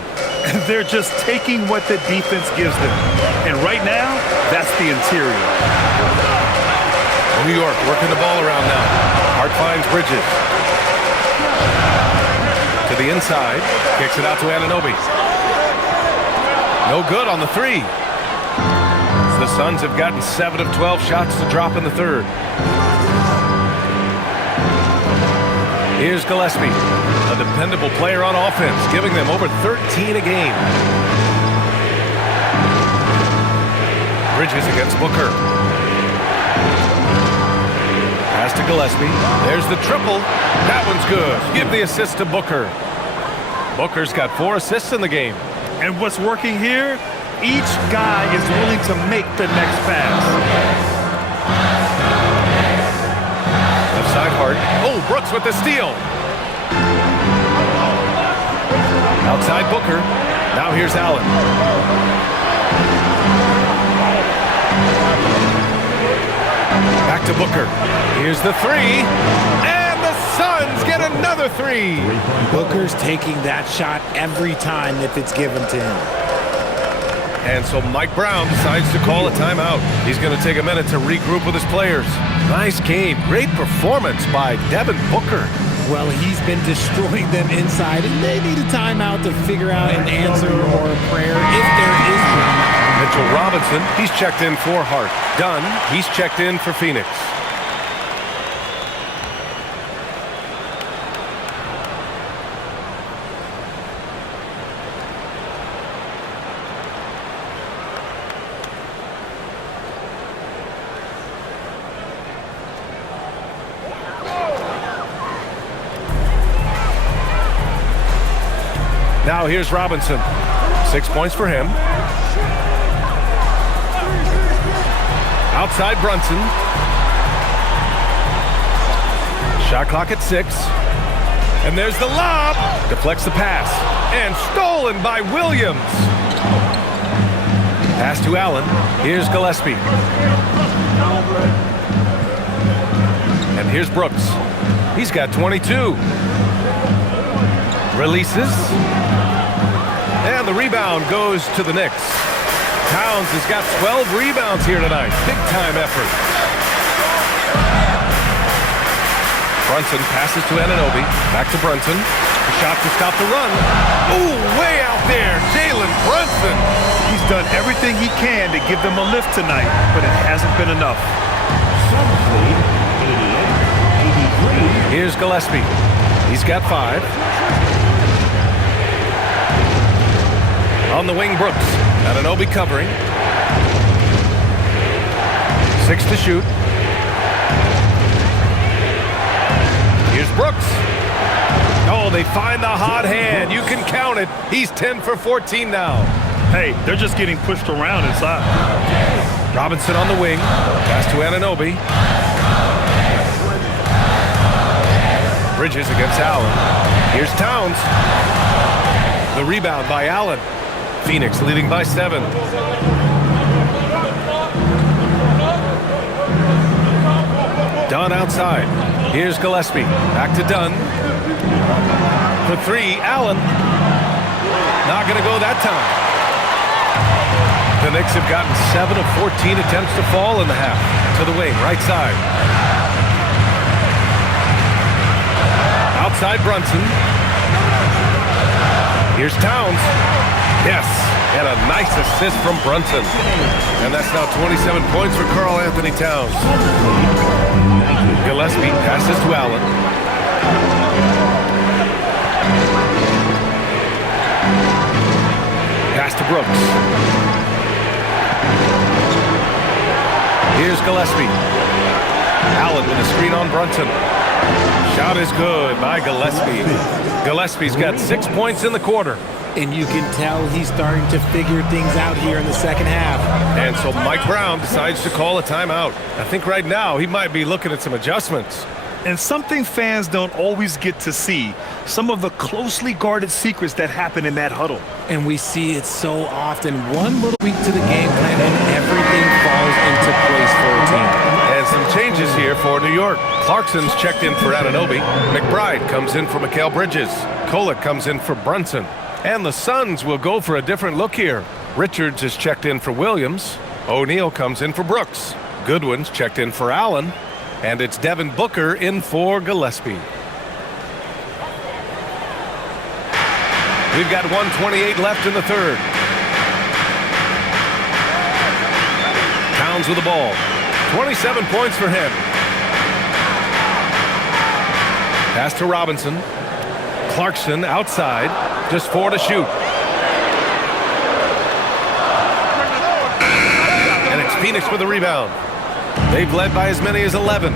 They're just taking what the defense gives them. And right now, that's the interior. New York working the ball around now. Hart finds Bridges. To the inside. Kicks it out to Anunoby. No good on the 3. The Suns have gotten 7 of 12 shots to drop in the third. Here's Gillespie, a dependable player on offense, giving them over 13 a game. Bridges against Booker. Pass to Gillespie. There's the triple. That one's good. Give the assist to Booker. Booker's got 4 assists in the game. And what's working here? Each guy is willing to make the next pass. Left side hard. Oh, Brooks with the steal. Outside Booker. Now here's Allen. Back to Booker. Here's the three. And the Suns get another three. Booker's taking that shot every time if it's given to him. And so Mike Brown decides to call a timeout. He's going to take a minute to regroup with his players. Nice game. Great performance by Devin Booker. Well, he's been destroying them inside, and they need a timeout to figure out an answer or a prayer if there is one. Mitchell Robinson, he's checked in for Hart. Dunn, he's checked in for Phoenix. Now here's Robinson. 6 points for him. Outside Brunson. Shot clock at 6. And there's the lob. Deflects the pass. And stolen by Williams. Pass to Allen. Here's Gillespie. And here's Brooks. He's got 22. Releases. And the rebound goes to the Knicks. Towns has got 12 rebounds here tonight. Big-time effort. Brunson passes to Anunoby. Back to Brunson. The shot to stop the run. Ooh, way out there. Jalen Brunson. He's done everything he can to give them a lift tonight, but it hasn't been enough. Here's Gillespie. He's got 5. On the wing, Brooks. Anunoby covering. 6 to shoot. Here's Brooks. Oh, they find the hot hand. You can count it. He's 10 for 14 now. Hey, they're just getting pushed around inside. Robinson on the wing. Pass to Anunoby. Bridges against Allen. Here's Towns. The rebound by Allen. Phoenix leading by 7. Dunn outside. Here's Gillespie. Back to Dunn. For 3, Allen. Not going to go that time. The Knicks have gotten 7 of 14 attempts to fall in the half. To the wing, right side. Outside Brunson. Here's Towns. Yes, and a nice assist from Brunson. And that's now 27 points for Karl Anthony Towns. Gillespie passes to Allen. Pass to Brooks. Here's Gillespie. Allen with a screen on Brunson. Shot is good by Gillespie. Gillespie's got 6 points in the quarter. And you can tell he's starting to figure things out here in the second half. And so Mike Brown decides to call a timeout. I think right now he might be looking at some adjustments. And something fans don't always get to see, some of the closely guarded secrets that happen in that huddle. And we see it so often. One little tweak to the game plan and everything falls into place for a team. And some changes here for New York. Clarkson's checked in for Anunoby. McBride comes in for Mikal Bridges. Kolek comes in for Brunson. And the Suns will go for a different look here. Richards is checked in for Williams. O'Neal comes in for Brooks. Goodwin's checked in for Allen. And it's Devin Booker in for Gillespie. We've got 1:28 left in the third. Towns with the ball. 27 points for him. Pass to Robinson. Clarkson outside. Just 4 to shoot. And it's Phoenix with the rebound. They've led by as many as 11.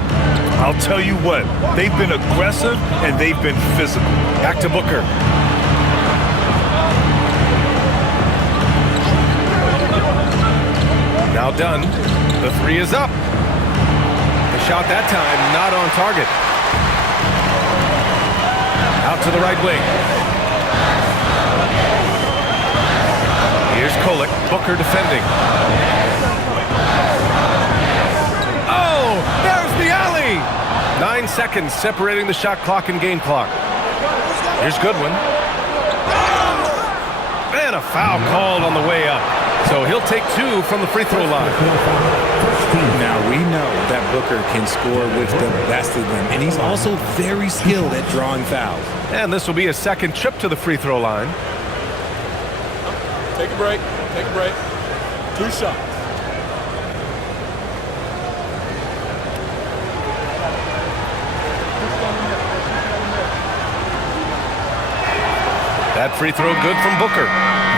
I'll tell you what, they've been aggressive and they've been physical. Back to Booker. Now Dunn. The three is up. The shot that time not on target. Out to the right wing. Here's Kolek. Booker defending. Oh, there's the alley. 9 seconds separating the shot clock and game clock. Here's Goodwin. And a foul called on the way up. So he'll take 2 from the free throw line. Now we know that Booker can score with the best of them, and he's also very skilled at drawing fouls. And this will be a second trip to the free throw line. Take a break. Take a break. 2 shots. That free throw good from Booker.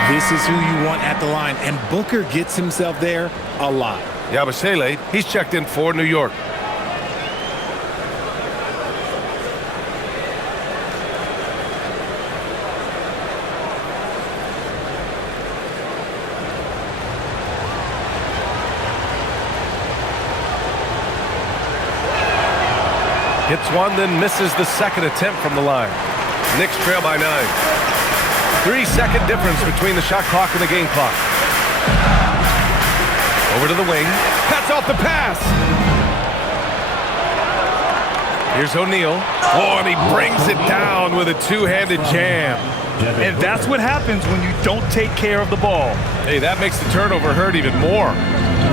This is who you want at the line, and Booker gets himself there a lot. Yabusele, he's checked in for New York. Hits one, then misses the second attempt from the line. Knicks trail by 9. 3-second difference between the shot clock and the game clock. Over to the wing. Cuts off the pass. Here's O'Neal. Oh, and he brings it down with a two-handed jam. And that's what happens when you don't take care of the ball. Hey, that makes the turnover hurt even more.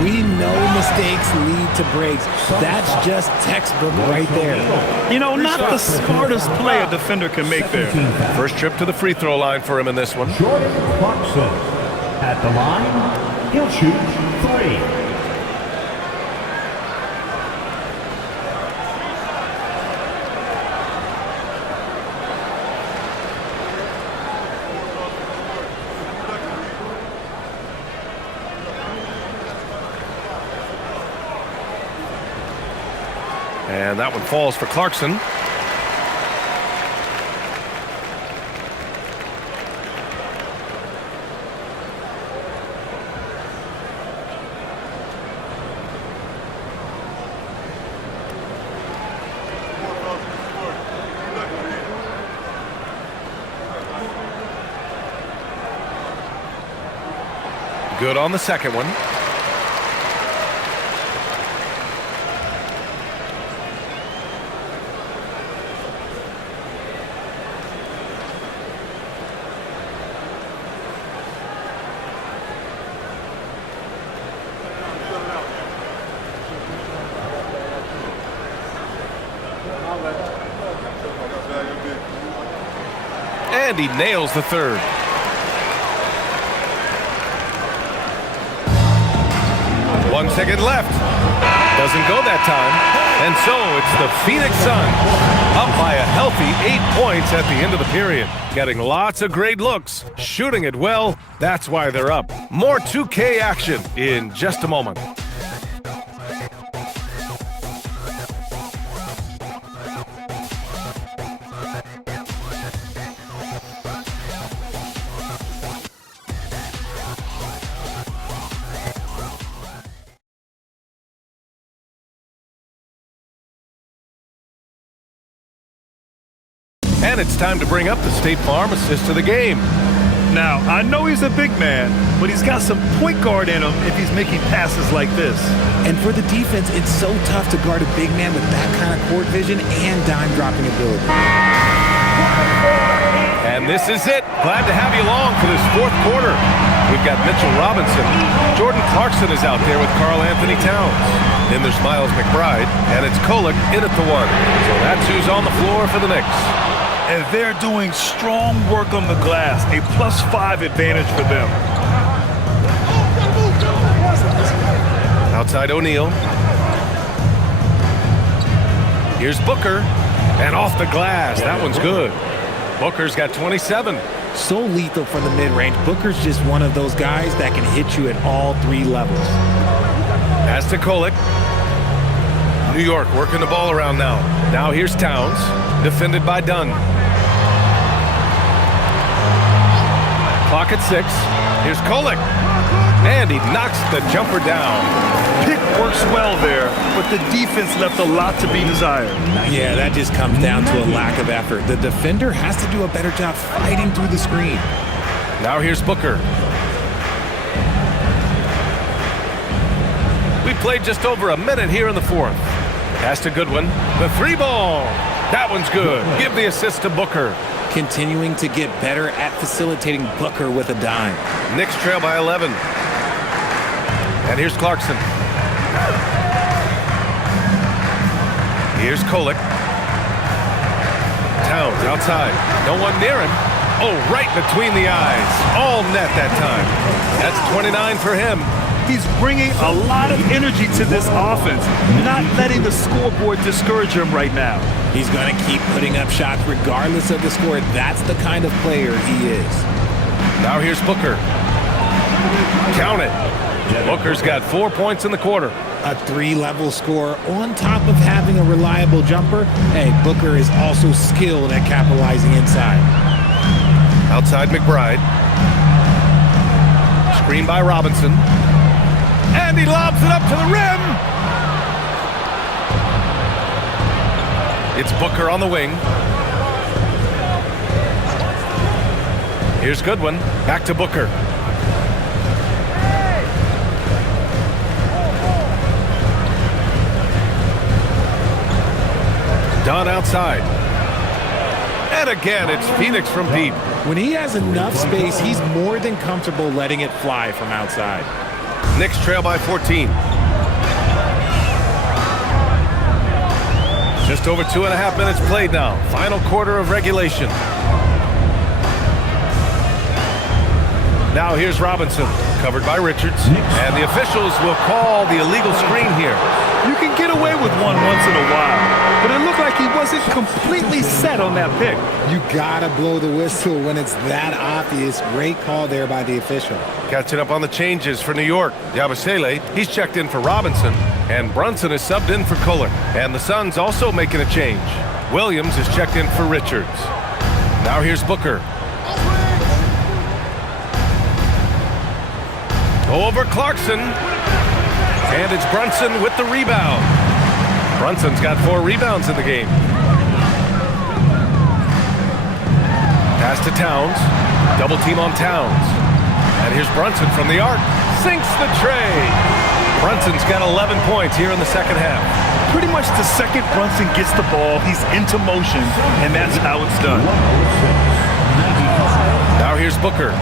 We know mistakes lead to breaks. That's just textbook right there. You know, not the smartest play a defender can make there. First trip to the free throw line for him in this one. Jordan Clarkson. At the line, he'll shoot 3. And that one falls for Clarkson. Good on the second one. And he nails the third. One second left. Doesn't go that time. And so it's the Phoenix Suns up by a healthy 8 points at the end of the period. Getting lots of great looks, shooting it well. That's why they're up. More 2K action in just a moment. And it's time to bring up the State Farm assist of the game. Now, I know he's a big man, but he's got some point guard in him if he's making passes like this. And for the defense, it's so tough to guard a big man with that kind of court vision and dime-dropping ability. And this is it. Glad to have you along for this fourth quarter. We've got Mitchell Robinson. Jordan Clarkson is out there with Karl Anthony Towns. Then there's Miles McBride, and it's Kolek in at the 1. So that's who's on the floor for the Knicks. And they're doing strong work on the glass, a +5 advantage for them. Outside O'Neal. Here's Booker, and off the glass. That one's good. Booker's got 27. So lethal from the mid-range. Booker's just one of those guys that can hit you at all 3 levels. Pass to Kolek. New York working the ball around now. Now here's Towns, defended by Dunn. Clock at 6. Here's Kolek. And he knocks the jumper down. Pick works well there, but the defense left a lot to be desired. Yeah, that just comes down to a lack of effort. The defender has to do a better job fighting through the screen. Now here's Booker. We played just over a minute here in the fourth. Pass to Goodwin. The three ball. That one's good. Give the assist to Booker. Continuing to get better at facilitating Booker with a dime. Knicks trail by 11. And here's Clarkson. Here's Kolek. Towns outside. No one near him. Oh, right between the eyes. All net that time. That's 29 for him. He's bringing a lot of energy to this offense, not letting the scoreboard discourage him right now. He's going to keep putting up shots regardless of the score. That's the kind of player he is. Now here's Booker. Count it. Booker's got 4 points in the quarter. A three-level score on top of having a reliable jumper. Hey, Booker is also skilled at capitalizing inside. Outside McBride. Screen by Robinson. And he lobs it up to the rim. It's Booker on the wing. Here's Goodwin. Back to Booker. Dunn outside. And again, it's Phoenix from deep. When he has enough space, he's more than comfortable letting it fly from outside. Knicks trail by 14. Just over 2.5 minutes played now. Final quarter of regulation. Now here's Robinson, covered by Richards. And the officials will call the illegal screen here. You can get away with one once in a while, but it looked like he wasn't completely set on that pick. You gotta blow the whistle when it's that obvious. Great call there by the official. Catching up on the changes for New York. Yabusele, he's checked in for Robinson, and Brunson is subbed in for Kohler. And the Suns also making a change. Williams is checked in for Richards. Now here's Booker. Over Clarkson. And it's Brunson with the rebound. Brunson's got 4 rebounds in the game. Pass to Towns. Double team on Towns. And here's Brunson from the arc. Sinks the tray. Brunson's got 11 points here in the second half. Pretty much the second Brunson gets the ball, he's into motion, and that's how it's done. Now here's Booker.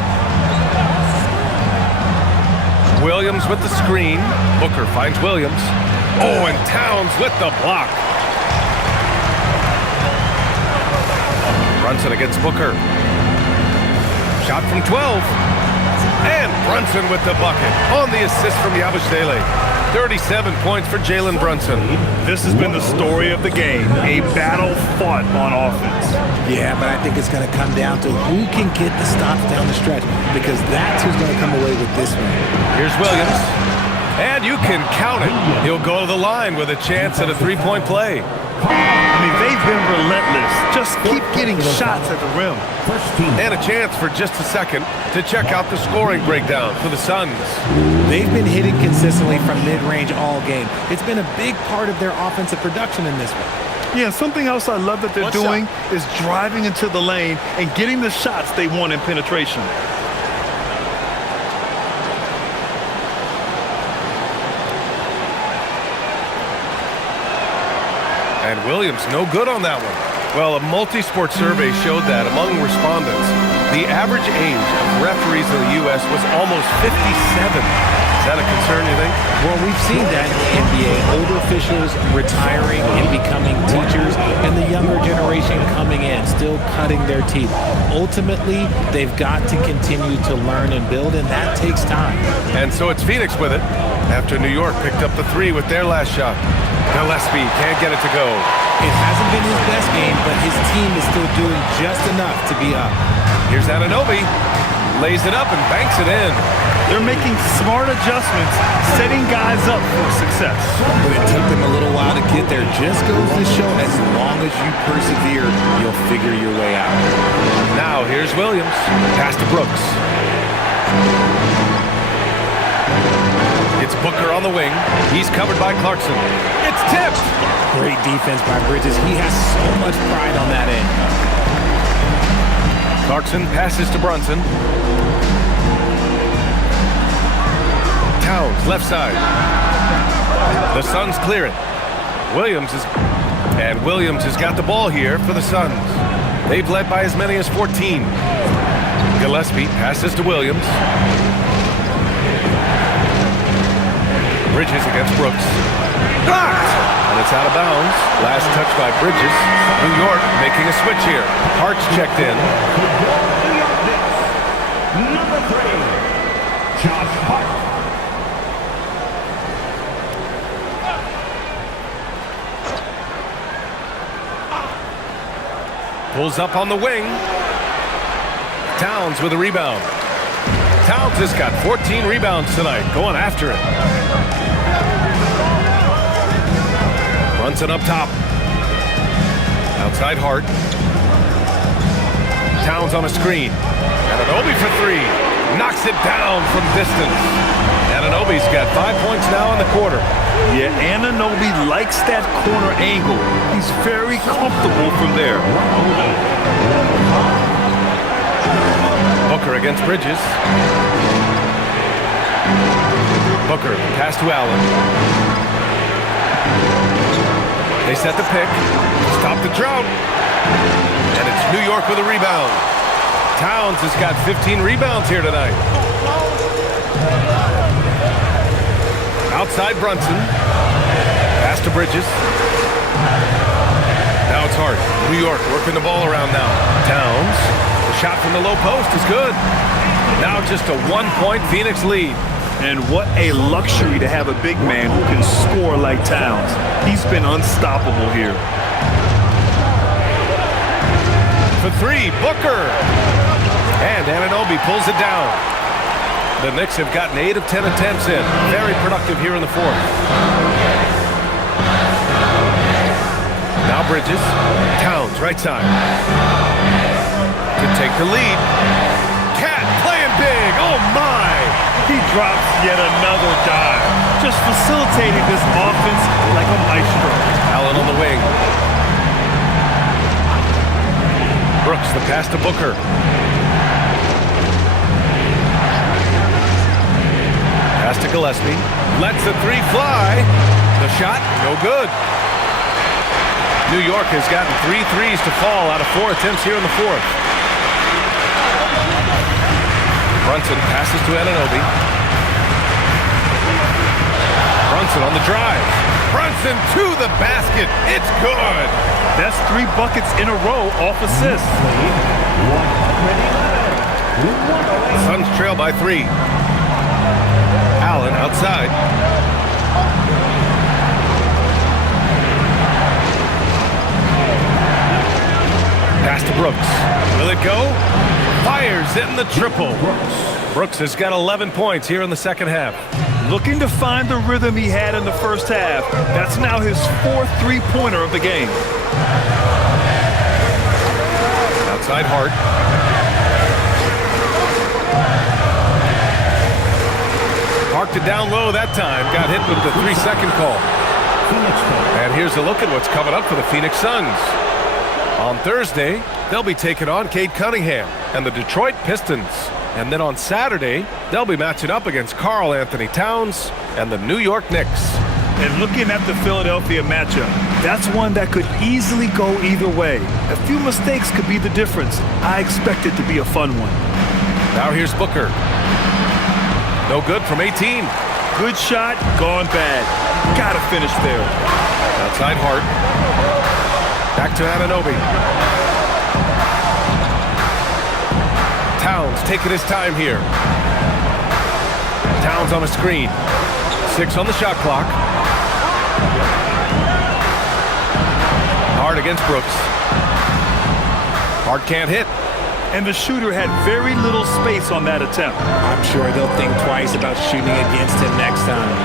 Williams with the screen. Booker finds Williams. Oh, and Towns with the block. Brunson against Booker. Shot from 12. And Brunson with the bucket on the assist from Yabusele. 37 points for Jalen Brunson. This has been the story of the game, a battle fought on offense. Yeah, but I think it's going to come down to who can get the stops down the stretch, because that's who's going to come away with this one. Here's Williams. And you can count it. He'll go to the line with a chance at a three-point play. I mean, they've been relentless. Just keep getting shots at the rim. And a chance for just a second to check out the scoring breakdown for the Suns. They've been hitting consistently from mid-range all game. It's been a big part of their offensive production in this one. Yeah, something else I love that they're doing is driving into the lane and getting the shots they want in penetration. And Williams no good on that one. Well, a multi-sport survey showed that among respondents, the average age of referees in the U.S. was almost 57. Is that a concern, you think? Well, we've seen that in the NBA. Older officials retiring and becoming teachers, and the younger generation coming in, still cutting their teeth. Ultimately, they've got to continue to learn and build, and that takes time. And so it's Phoenix with it after New York picked up the 3 with their last shot. Gillespie can't get it to go. It hasn't been his best game, but his team is still doing just enough to be up. Here's Anunoby. Lays it up and banks it in. They're making smart adjustments, setting guys up for success. But it took them a little while to get there. Just goes to show, as long as you persevere, you'll figure your way out. Now here's Williams. Pass to Brooks. on the wing. He's covered by Clarkson. It's tipped. Great defense by Bridges. He has so much pride on that end. Clarkson passes to Brunson. Towns, left side. The Suns clear it. Williams has got the ball here for the Suns. They've led by as many as 14. Gillespie passes to Williams. Bridges against Brooks. Blocked! And it's out of bounds. Last touch by Bridges. New York making a switch here. Hart's checked in. New York Knicks, number 3, Josh Hart. Pulls up on the wing. Towns with a rebound. Towns has got 14 rebounds tonight, going after it. Brunson up top. Outside Hart. Towns on a screen. Anunoby for 3. Knocks it down from distance. Anunoby's got 5 points now in the quarter. Yeah, Anunoby likes that corner angle. He's very comfortable from there. Booker against Bridges. Booker, pass to Allen. They set the pick. Stop the drought. And it's New York with a rebound. Towns has got 15 rebounds here tonight. Outside Brunson. Pass to Bridges. Now it's Hart. New York working the ball around now. Towns. The shot from the low post is good. Now just a 1-point Phoenix lead. And what a luxury to have a big man who can score like Towns. He's been unstoppable here. For 3, Booker. And Anunoby pulls it down. The Knicks have gotten 8 of 10 attempts in. Very productive here in the 4th. Now Bridges. Towns, right side. To take the lead. Cat playing big. Oh, my. He drops yet another dive. Just facilitating this offense like a maestro. Allen on the wing. Brooks, the pass to Booker. Pass to Gillespie. Lets the 3 fly. The shot, no good. New York has gotten 3 threes to fall out of 4 attempts here in the 4th. Brunson passes to Anunoby. Brunson on the drive. Brunson to the basket. It's good. That's 3 buckets in a row off assists. Suns trail by 3. Allen outside. Pass to Brooks. Will it go? Fires in the triple. Brooks has got 11 points here in the second half. Looking to find the rhythm he had in the first half. That's now his 4th three-pointer of the game. Outside Hart. Parked it down low that time. Got hit with the 3-second call. And here's a look at what's coming up for the Phoenix Suns. On Thursday, they'll be taking on Cade Cunningham and the Detroit Pistons. And then on Saturday, they'll be matching up against Karl Anthony Towns and the New York Knicks. And looking at the Philadelphia matchup, that's one that could easily go either way. A few mistakes could be the difference. I expect it to be a fun one. Now here's Booker. No good from 18. Good shot, gone bad. Gotta finish there. Outside Hart. Back to Anunoby. Towns taking his time here. Towns on a screen. 6 on the shot clock. Hart against Brooks. Hart can't hit. And the shooter had very little space on that attempt. I'm sure they'll think twice about shooting against him next time.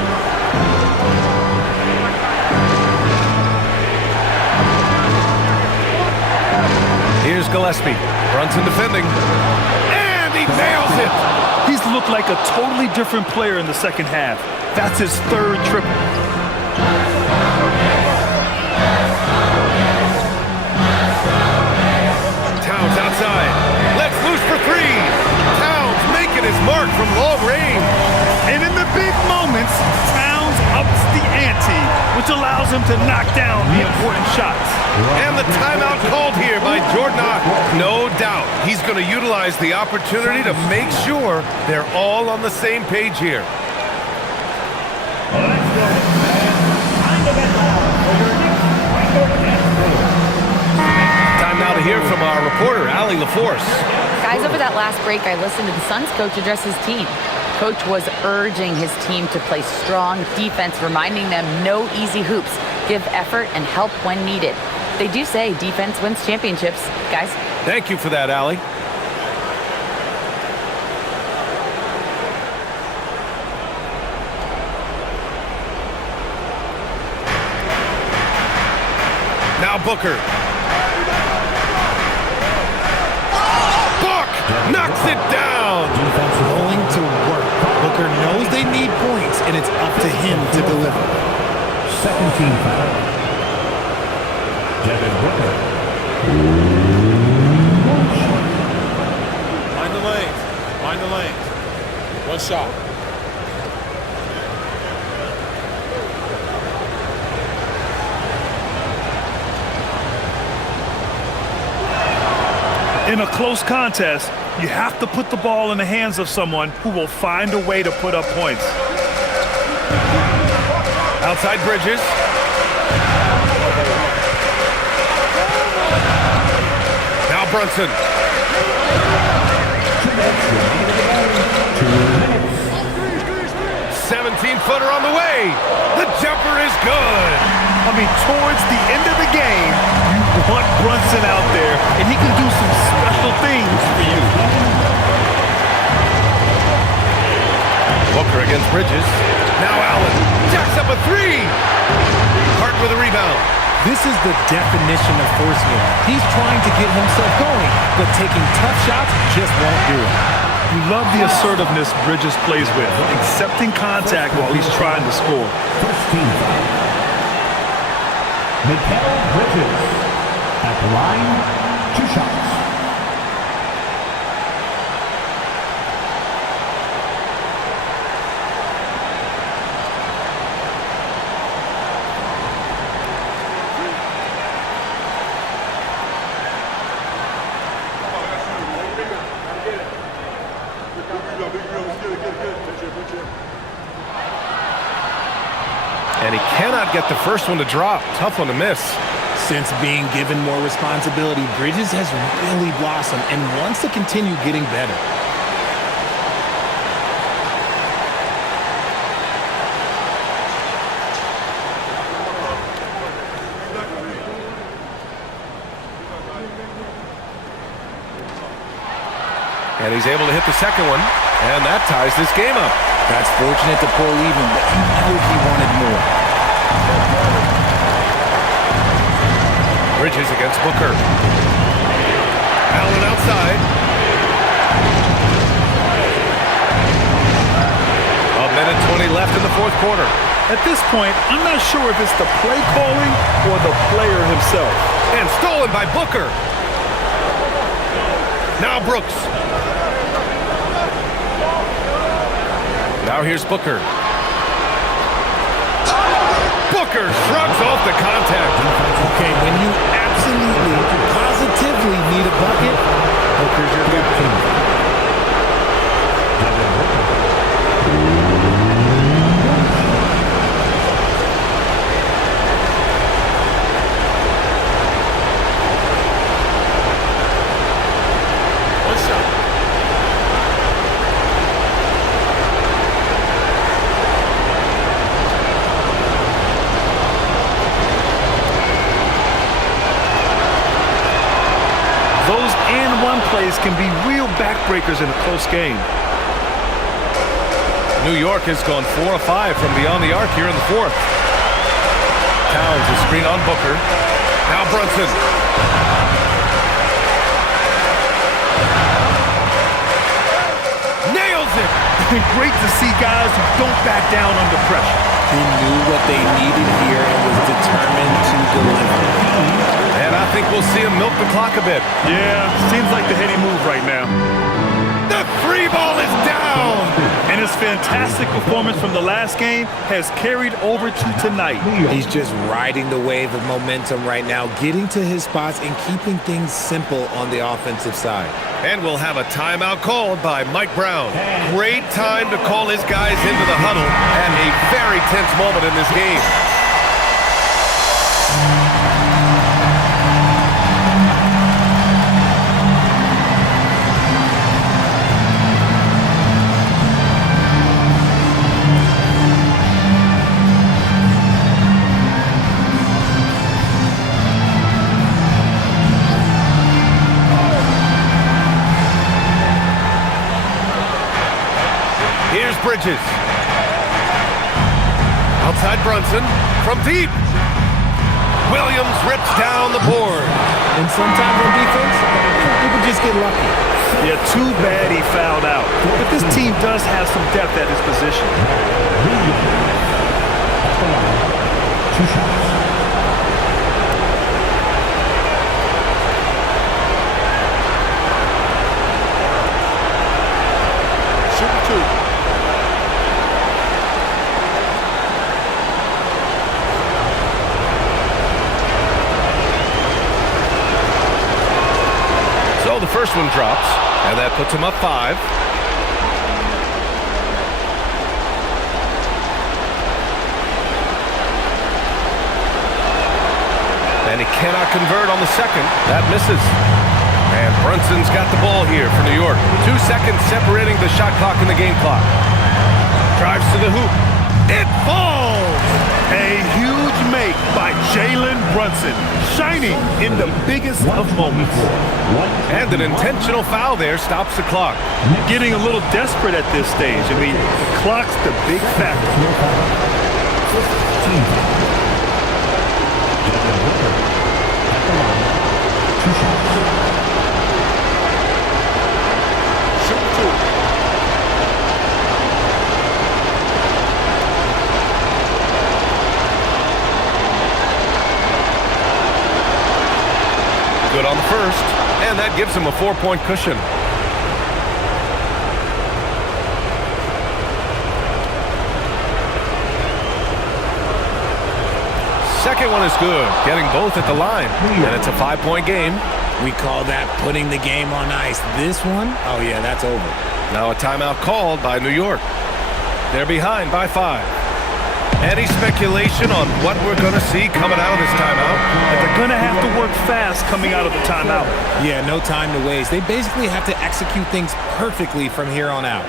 Here's Gillespie. Brunson defending. And he nails it. He's looked like a totally different player in the second half. That's his third triple. Towns outside. Let's loose for three. Towns making his mark from long range. And in the big moments, Towns ups the ante, which allows him to knock down the important shots. And the timeout called here by Jordan Ott. No doubt he's going to utilize the opportunity to make sure they're all on the same page here. Time now to hear from our reporter, Allie LaForce. Guys, over that last break, I listened to the Suns coach address his team. Coach was urging his team to play strong defense, reminding them no easy hoops, give effort, and help when needed. They do say defense wins championships, guys. Thank you for that, Allie. Now Booker. Book knocks it down. Defense going to work. Booker knows they need points, and it's up to him to deliver. Second team foul. Devin Booker. Mind the lanes. Mind the lanes. One shot. In a close contest, you have to put the ball in the hands of someone who will find a way to put up points. Outside Bridges. Now Brunson. 17-footer on the way. The jumper is good. I mean, towards the end of the game, you want Brunson out there, and he can do some special things for you. Booker against Bridges. Now Allen jacks up a three. Hart with a rebound. This is the definition of forcing it. He's trying to get himself going, but taking tough shots just won't do it. You love the assertiveness Bridges plays with, accepting contact while he's trying to score. First team foul. Mikal Bridges at the line, 2 shots. And he cannot get the first one to drop. Tough one to miss. Since being given more responsibility, Bridges has really blossomed and wants to continue getting better. And he's able to hit the second one, and that ties this game up. That's fortunate to pull even, but you know he wanted more. Bridges against Booker. Allen outside. A minute 20 left in the fourth quarter. At this point, I'm not sure if it's the play calling or the player himself. And stolen by Booker. Now Brooks. Now here's Booker. Booker shrugs off the contact. Okay, when you absolutely, positively need a bucket, Booker's your guy. Plays can be real backbreakers in a close game. New York has gone 4 of 5 from beyond the arc here in the fourth. Towns a screen on Booker. Now Brunson. Nails it. been great to see guys who don't back down under pressure. He knew what they needed here and was determined to deliver. And I think we'll see him milk the clock a bit. Yeah, seems like the heady move right now. The free ball is down! And his fantastic performance from the last game has carried over to tonight. He's just riding the wave of momentum right now, getting to his spots and keeping things simple on the offensive side. And we'll have a timeout called by Mike Brown. Great time to call his guys into the huddle and a very tense moment in this game. Bridges. Outside Brunson from deep. Williams rips down the board. And sometimes on defense, people just get lucky. Yeah, too bad he fouled out. But this team does have some depth at his position. 2 shots. So the first one drops, and that puts him up 5. And he cannot convert on the second. That misses. And Brunson's got the ball here for New York. 2 seconds separating the shot clock and the game clock. Drives to the hoop. It falls! A huge make by Jalen Brunson, shining in the biggest of moments. And an intentional foul there stops the clock. Getting a little desperate at this stage. I mean, the clock's the big factor. Good on the first, and that gives him a 4-point cushion. Second one is good, getting both at the line, and it's a 5-point game. We call that putting the game on ice. This one, oh yeah, that's over. Now a timeout called by New York. They're behind by 5. Any speculation on what we're going to see coming out of this timeout? And they're going to have to work fast coming out of the timeout. Yeah, no time to waste. They basically have to execute things perfectly from here on out.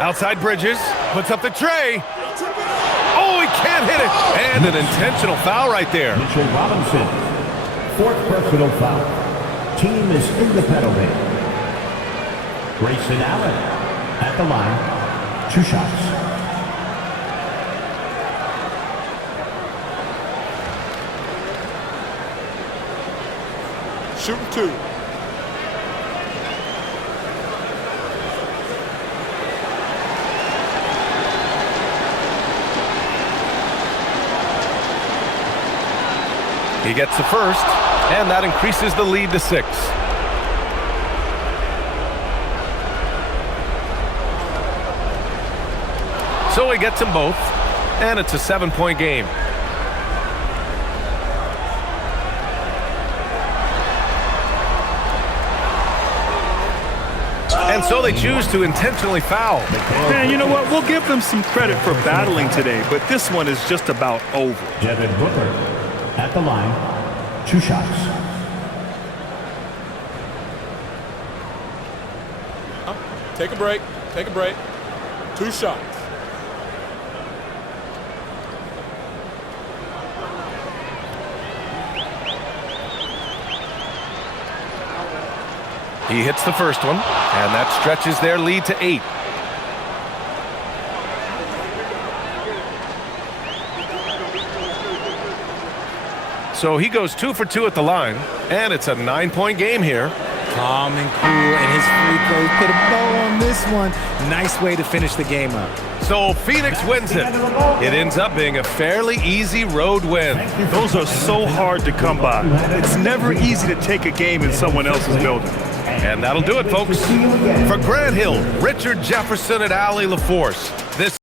Outside Bridges, puts up the tray. Oh, he can't hit it. And an intentional foul right there. Mitchell Robinson, 4th personal foul. Team is in the penalty. Grayson Allen at the line. 2 shots. Shooting 2. He gets the first, and that increases the lead to 6. So he gets them both, and it's a 7-point game. And so they choose to intentionally foul. And you know what? We'll give them some credit for battling today, but this one is just about over. Devin Booker at the line. 2 shots. Take a break. Take a break. 2 shots. He hits the first one, and that stretches their lead to 8. So he goes 2 for 2 at the line, and it's a 9-point game here. Calm and cool, and his free throws put a bow on this one. Nice way to finish the game up. So Phoenix wins it. It ends up being a fairly easy road win. Those are so hard to come by. It's never easy to take a game in someone else's building. And that'll do it, folks. For Grant Hill, Richard Jefferson, and Allie LaForce, this